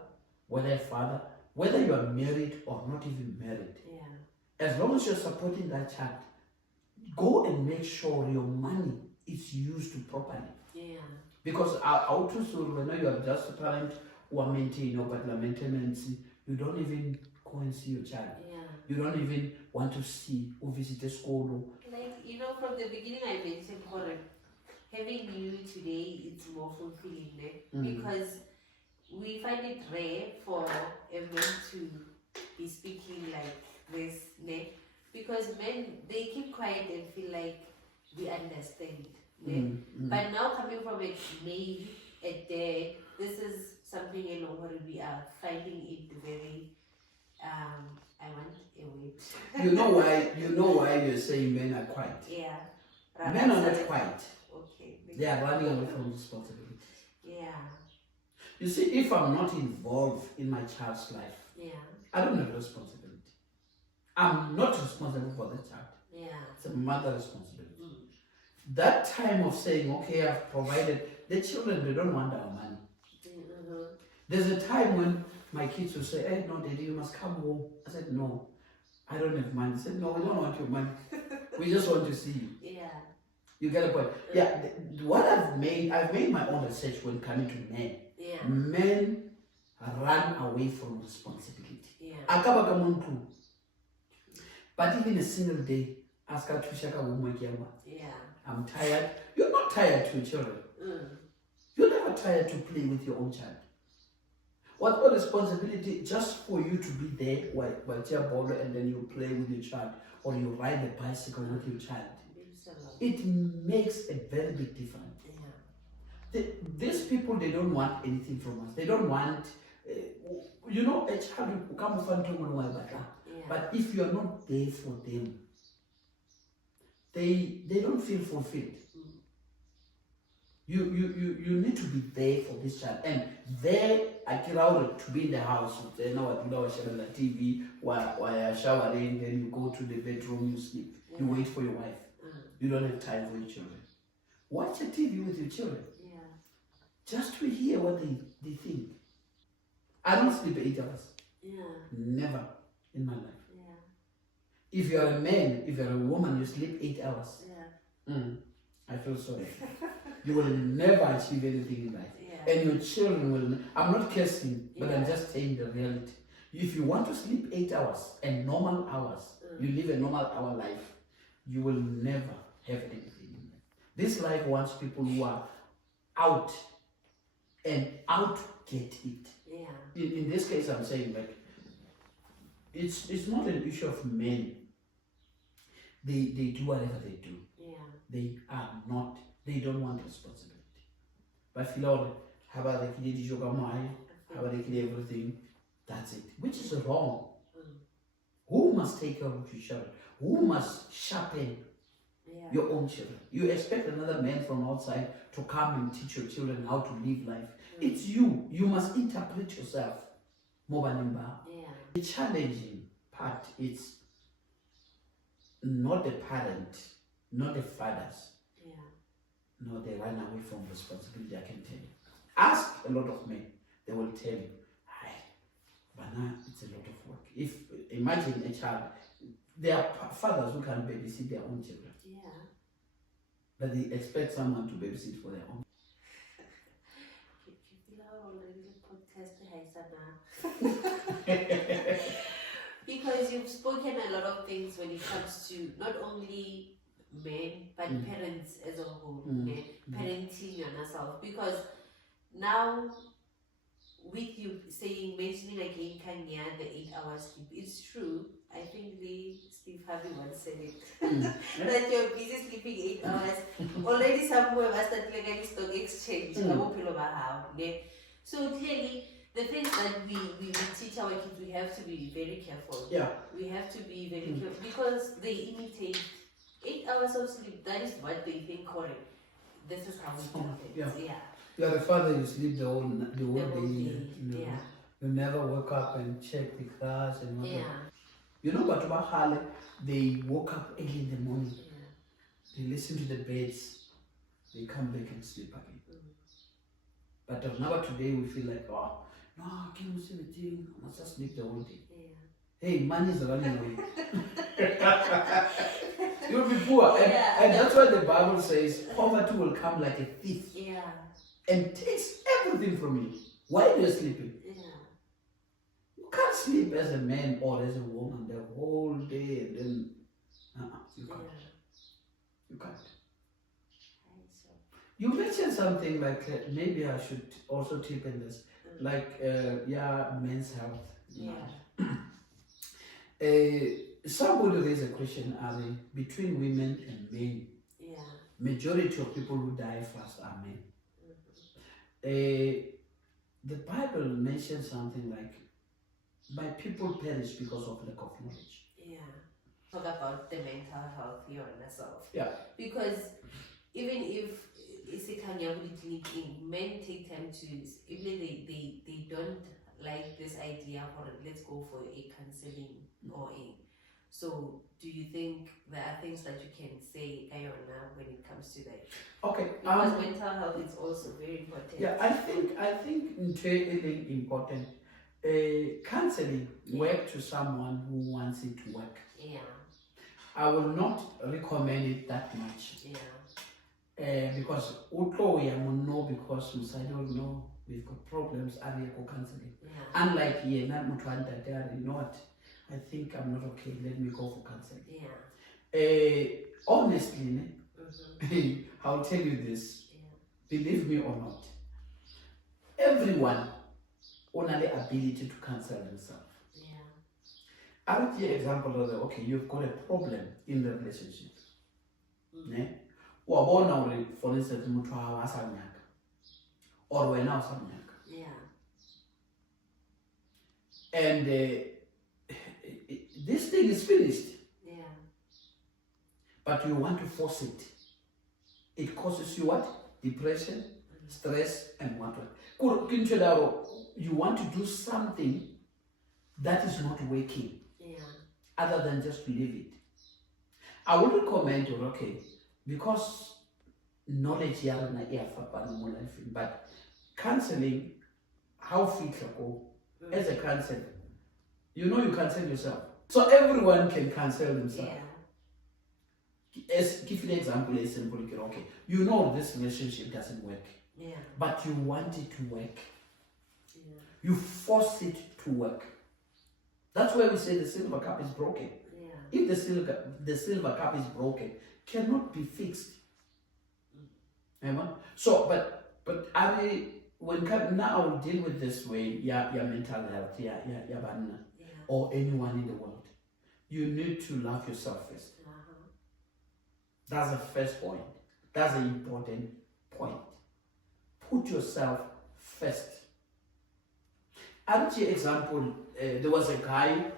whether a father, whether you are married or not even married, as long as you're supporting that child, go and make sure your money is used properly. Because our when you are just a parent who are maintaining but maintenance, you don't even go and see your child. You don't even want to see or visit a school. Like, from the beginning I mentioned, having you today, it's more fulfilling, Mm. because we find it rare for a man to be speaking like this, because men, they keep quiet and feel like we understand. But now coming from a male, a dad, this is something in Longori we are finding it very, I want a word. You know why you're saying men are quiet. Yeah. Men are not quiet. Okay. They are running away from responsibility. Yeah. You see, if I'm not involved in my child's life, Yeah. I don't have responsibility. I'm not responsible for the child. Yeah. It's a mother responsibility. That time of saying, okay, I've provided, the children, they don't want our money. There's a time when my kids will say, hey, no, Daddy, you must come home. I said, no, I don't have money. I said, no, we don't want your money. We just want to see you. Yeah. You get a point? Yeah, what I've made my own research when coming to men. Yeah. Men run away from responsibility. Yeah. Akaba kamuntu. But even a single day, ask her to shaka homework. Yeah. I'm tired. You're not tired to your children. You're never tired to play with your own child. What responsibility just for you to be there while you're and then you play with your child, or you ride the bicycle with your child. It makes a very big difference. Yeah. These people, they don't want anything from us. They don't want, a child will come with but if you are not there for them, they don't feel fulfilled. You need to be there for this child. And there, I get out to be in the house. Then now I do the TV while you're showering, then you go to the bedroom, you sleep. You wait for your wife. You don't have time for your children. Watch a TV with your children. Yeah. Just to hear what they think. I don't sleep 8 hours. Yeah. Never in my life. Yeah. If you're a man, if you're a woman, you sleep 8 hours. Yeah. I feel sorry. You will never achieve anything in life. Yeah. And your children will. I'm not cursing, but I'm Yeah. just saying the reality. If you want to sleep 8 hours and normal hours, you live a normal hour life, you will never have anything in life. This life wants people who are out and out get it. Yeah. In this case, I'm saying like it's not an issue of men. They do whatever they do. Yeah. They don't want responsibility. But feel how about everything, that's it. Which is wrong. Who must take care of your children? Who must sharpen your own children? You expect another man from outside to come and teach your children how to live life. It's you. You must interpret yourself. The challenging part is not the parent, not the fathers. No, they run away from responsibility, I can tell you. Ask a lot of men, they will tell you, but now it's a lot of work. If imagine a child, there are fathers who can babysit their own children. But they expect someone to babysit for their own. Because you've spoken a lot of things when it comes to not only men but parents as a whole, parenting yourself. Because now, with you mentioning again Kanya, the 8 hours sleep, it's true. I think Steve Harvey once said it. That you're busy sleeping 8 hours. Already somewhere was that like stock exchange. So clearly, the things that we teach our kids, we have to be very careful. Yeah. We have to be very careful because they imitate 8 hours of sleep. That is what they think correct. This is how we do things. You are a father, you sleep the whole day. Yeah. You never wake up and check the class and whatever. Yeah. You know, but about Harley, they woke up early in the morning. Yeah. They listen to the birds. They come back and sleep again. But now today we feel like, oh, no, I can't see the thing. I must just sleep the whole day. Hey, money is running away. You'll be poor. And that's why the Bible says poverty will come like a thief. And takes everything from you. Why are you sleeping? You can't sleep as a man or as a woman the whole day and then you can't. You can't. You mentioned something like maybe I should also tip in this, like men's health. Yeah. Somebody raised a question, Ari, between women and men. Yeah. Majority of people who die first are men. The Bible mentions something like, my people perish because of lack of knowledge. Yeah. Talk about the mental health here on myself. Yeah. Because even if men take time to, even they don't like this idea for let's go for a counseling or a. So do you think there are things that you can say, Ayona, when it comes to that? Okay. Because mental health is also very important. Yeah, I think it's really important. Counseling work to someone who wants it to work. Yeah. I will not recommend it that much. Yeah. Because because I don't know, we've got problems, I will go counseling. Yeah. Unlike here, not you know what? I think I'm not okay. Let me go for counseling. Yeah. Honestly, I'll tell you this. Yeah. Believe me or not, everyone has the ability to counsel themselves. Yeah. I'll give you an example of okay, you've got a problem in the relationship. Ne? For instance, or we're now Yeah. and this thing is finished. Yeah. But you want to force it. It causes you what? Depression, stress, and what? You want to do something that is not working. Yeah. Other than just leave it. I would recommend you, okay, because knowledge here but counseling, how fit go as a counselor, you know you cancel yourself. So everyone can cancel themselves. Yeah. As give you the example, a simple okay, you know this relationship doesn't work. Yeah. But you want it to work. Yeah. You force it to work. That's why we say the silver cup is broken. Yeah. If the silver cup is broken, cannot be fixed. So, but when now I will deal with this way, your mental health, or anyone in the world, you need to love yourself first. That's the first point. That's an important point. Put yourself first. I'll give you an example. There was a guy,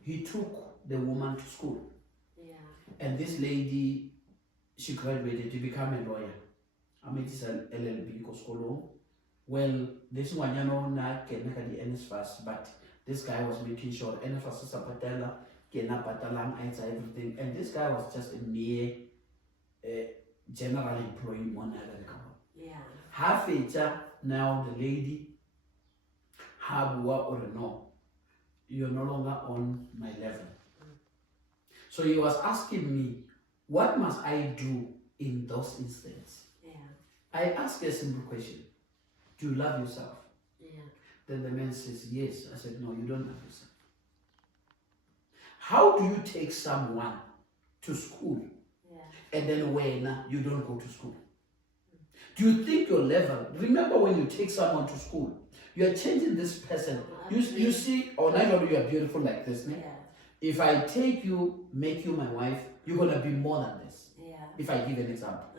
he took the woman to school. Yeah. And this lady, she graduated to become a lawyer. I mean, it's an LLB school. Well, this one, not get the NSFAS, but this guy was making sure NSFAS is a patella, everything. And this guy was just a mere general employee. Yeah. Half a now the lady, or no, you're no longer on my level. So he was asking me, what must I do in those instances? Yeah. I asked a simple question. Do you love yourself? Yeah. Then the man says, yes. I said, no, you don't love yourself. How do you take someone to school and then when you don't go to school? Do you think your level, remember when you take someone to school, you are changing this person. You see, now you are beautiful like this. Yeah. If I take you, make you my wife, you're going to be more than this. Yeah. If I give an example.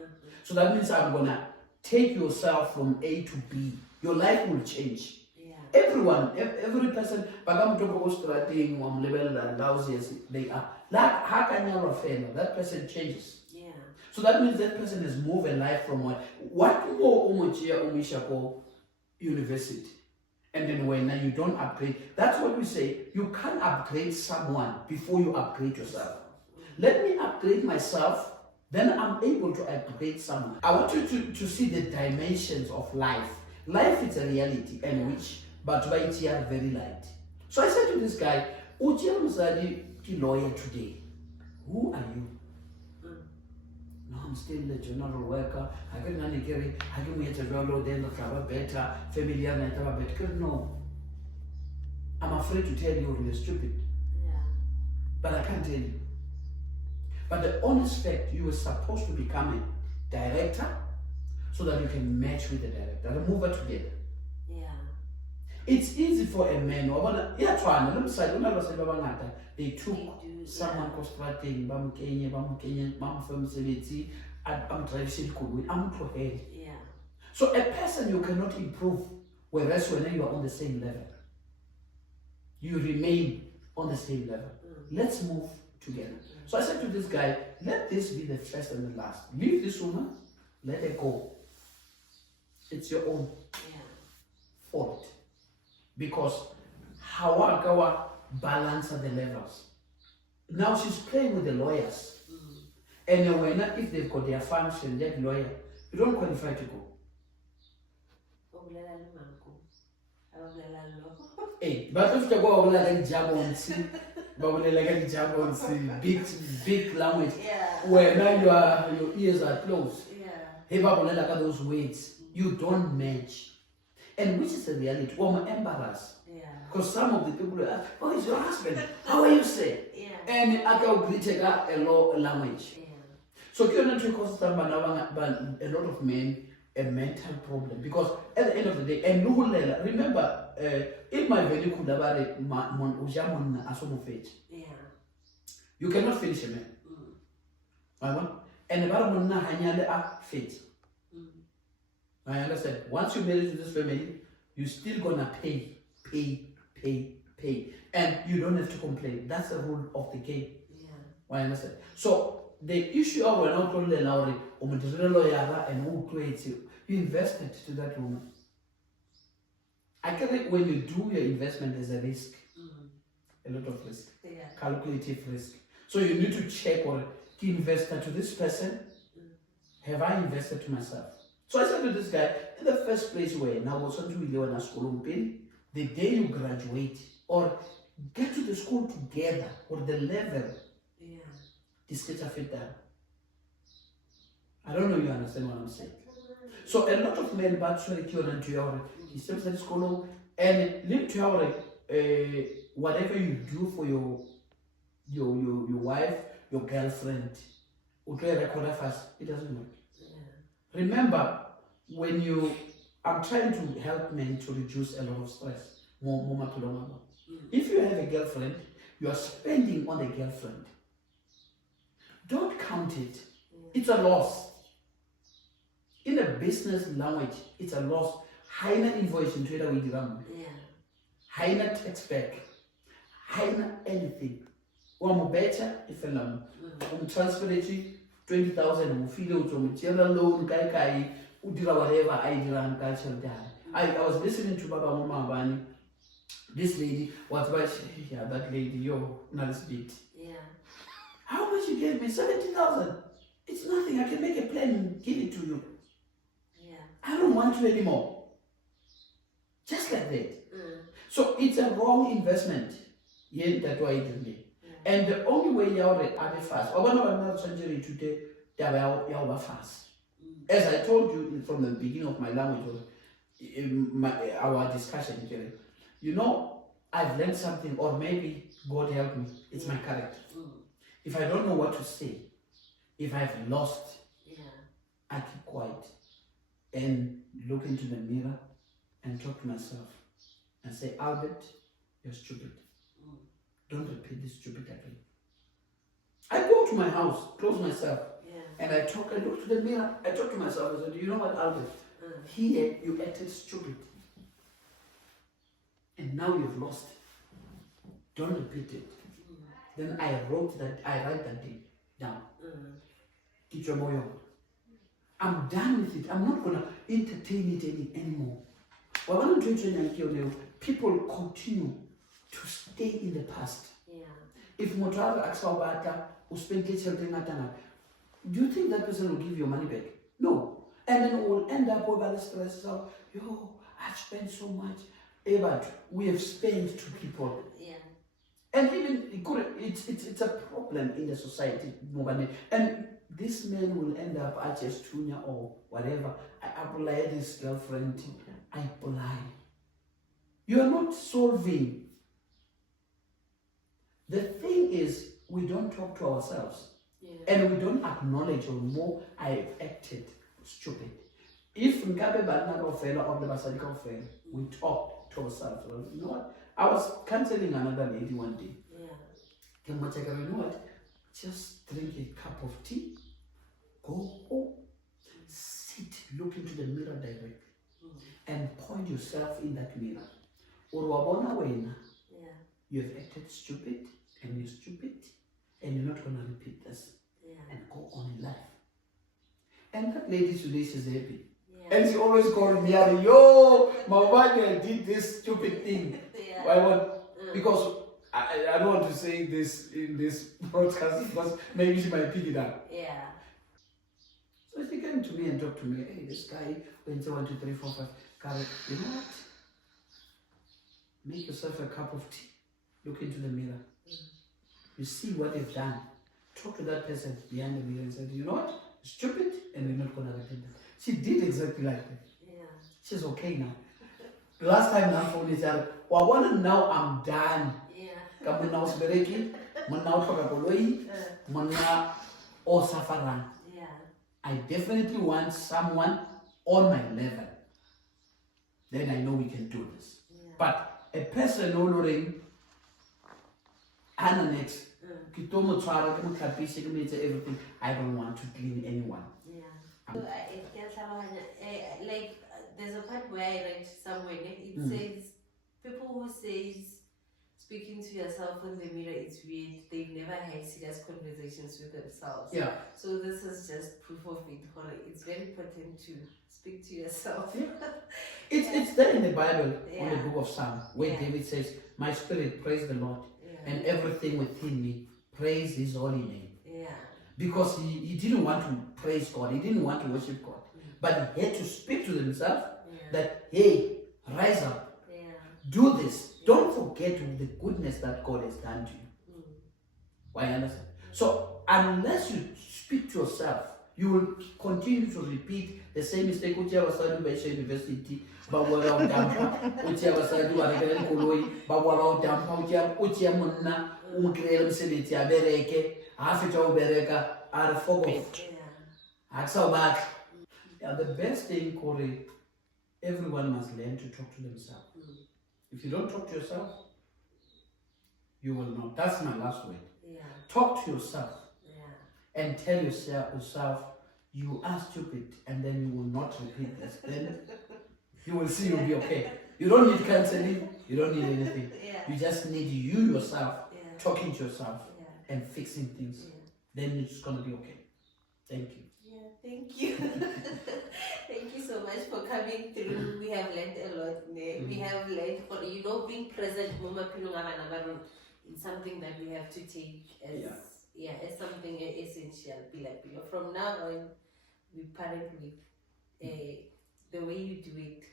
So that means I'm going to take yourself from A to B. Your life will change. Yeah. Everyone, every person, they are. Like, how can you fail? That person changes. Yeah. So that means that person has moved a life from what more university. And then when you don't upgrade, that's what we say, you can't upgrade someone before you upgrade yourself. Let me upgrade myself, then I'm able to upgrade someone. I want you to see the dimensions of life. Life is a reality, and but right here, very light. So I said to this guy, Ujiya Mzadi, lawyer today. Who are you? No, I'm still a general worker. I can only carry, I can get a roll, then the flower better, familiar, better. No. I'm afraid to tell you you're stupid. Yeah. But I can't tell you. But the honest fact, you were supposed to become director so that you can match with the director. Remove it together. Yeah. It's easy for a man. They took They do, someone constructing, bam Kenya, I'm driving. Yeah. So a person you cannot improve, whereas when you are on the same level, you remain on the same level. Let's move together. So I said to this guy, let this be the first and the last. Leave this woman, let her go. It's your own fault. Because how balance the levels. Now she's playing with the lawyers. And when if they've got their function, that lawyer, you don't qualify to go. Hey, but if you go like big language, where now your ears are closed. Hey, those words, you don't match. And which is the reality? I'm embarrassed. Because some of the people are, oh, it's your husband. How are you saying? And I can greet a law language. So you're not because a lot of men a mental problem. Because at the end of the day, and remember, in my very you cannot finish a man. And the Bible are fit. I understand. Once you marry to this family, you're still gonna pay. And you don't have to complain. That's the rule of the game. I understand. So the issue of when not only allowing and who creates you invested to that woman. I think when you do your investment, there's a risk. A lot of risk. Calculative risk. So you need to check or investor to this person. Have I invested to myself? So I said to this guy, in the first place where now was to school, the day you graduate or get to the school together or the level, this gets a fit down. I don't know if you understand what I'm saying. So a lot of men back to he steps at school and live to whatever you do for your wife, your girlfriend, it doesn't work. Remember, when I'm trying to help men to reduce a lot of stress. If you have a girlfriend, you are spending on a girlfriend. Don't count it. It's a loss. In a business language, it's a loss. Higher invoice in Twitter with Ram. Higher tax back. Higher anything. Better if transfer it 20,000 feel to material loan, whatever I was listening to Baba Mama Bani. This lady was about that lady, not bit. How much you gave me? 70,000. It's nothing. I can make a plan and give it to you. I don't want you anymore. Just like that. So it's a wrong investment. That's why it is. And the only way you are fast, today, fast. As I told you from the beginning of my language, our discussion, I've learned something, or maybe God help me. It's my character. If I don't know what to say, if I've lost, I keep quiet and look into the mirror and talk to myself and say, Albert, you're stupid. Don't repeat this stupid again. I go to my house, close myself, and I look to the mirror, I talk to myself, I said, do you know what, Albert? Here you acted stupid. And now you've lost. Don't repeat it. Then I write that thing down. I'm done with it. I'm not gonna entertain it anymore. People continue to stay in the past. If Motrava asks who spent do you think that person will give you money back? No. And then we'll end up with the stress of, I've spent so much. But we have spent to people. And even it's a problem in the society. And this man will end up at just Tunya or whatever. I apply this girlfriend. I apply. You are not solving. The thing is, we don't talk to ourselves. And we don't acknowledge or more I've acted stupid. If nkabe banna kaofela or the basadi kaofela, we talk to ourselves. Well, you know what? I was counseling another lady one day. You know what? Just drink a cup of tea, go home, sit, look into the mirror directly, and point yourself in that mirror. Or wabona wena, you've acted stupid, and you're stupid, and you're not gonna repeat this. And go on in life. And that lady today, she's happy. And she always called me, yo, my wife did this stupid thing. Why want? Because I don't want to say this in this broadcast because maybe she might pick it up. So she came to me and talked to me, hey, this guy went to 1, 2, 3, 4, 5. Karen, you know what? Make yourself a cup of tea. Look into the mirror. You see what they've done. Talk to that person behind the mirror and say, you know what? Stupid, and we're not gonna repeat that. She did exactly like that. She's okay now. Last time I phone is now I'm done. Kamu now sbereki, now toka koloi, now o safaran. I definitely want someone on my level. Then I know we can do this. But a person honoring Ananex, everything. I don't want to clean anyone. Like there's a part where I read somewhere it says people who says speaking to yourself in the mirror is weird, they've never had serious conversations with themselves. So this is just proof of it. It's very important to speak to yourself. It's there in the Bible, on the book of Psalms, where David says, my spirit praise the Lord, and everything within me praise his holy name. Because he didn't want to praise God, he didn't want to worship God, but he had to speak to himself that, hey, rise up, do this, don't forget the goodness that God has done to you. Why understand? So unless you speak to yourself, you will continue to repeat the same mistake. University, the best thing, Corey, everyone must learn to talk to themselves. If you don't talk to yourself, you will not. That's my last word. Talk to yourself and tell yourself you are stupid, and then you will not repeat this. Then you will see you'll be okay. You don't need counseling, you don't need anything. You just need you yourself talking to yourself and fixing things. Then it's gonna be okay. Thank you. Thank you. Thank you so much for coming through. We have learned a lot. We have learned for being present. It's something that we have to take as something essential. From now on, we parent with the way you do it.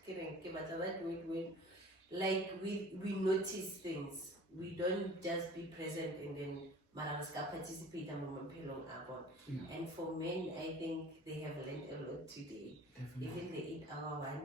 Like we notice things. We don't just be present and then participate. And for men, I think they have learned a lot today. Even the 8-hour one.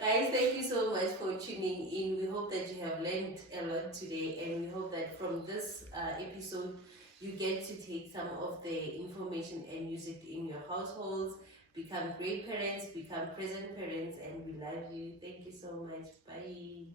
Guys, thank you so much for tuning in. We hope that you have learned a lot today, and we hope that from this episode you get to take some of the information and use it in your households. Become great parents, become present parents, and we love you. Thank you so much. Bye.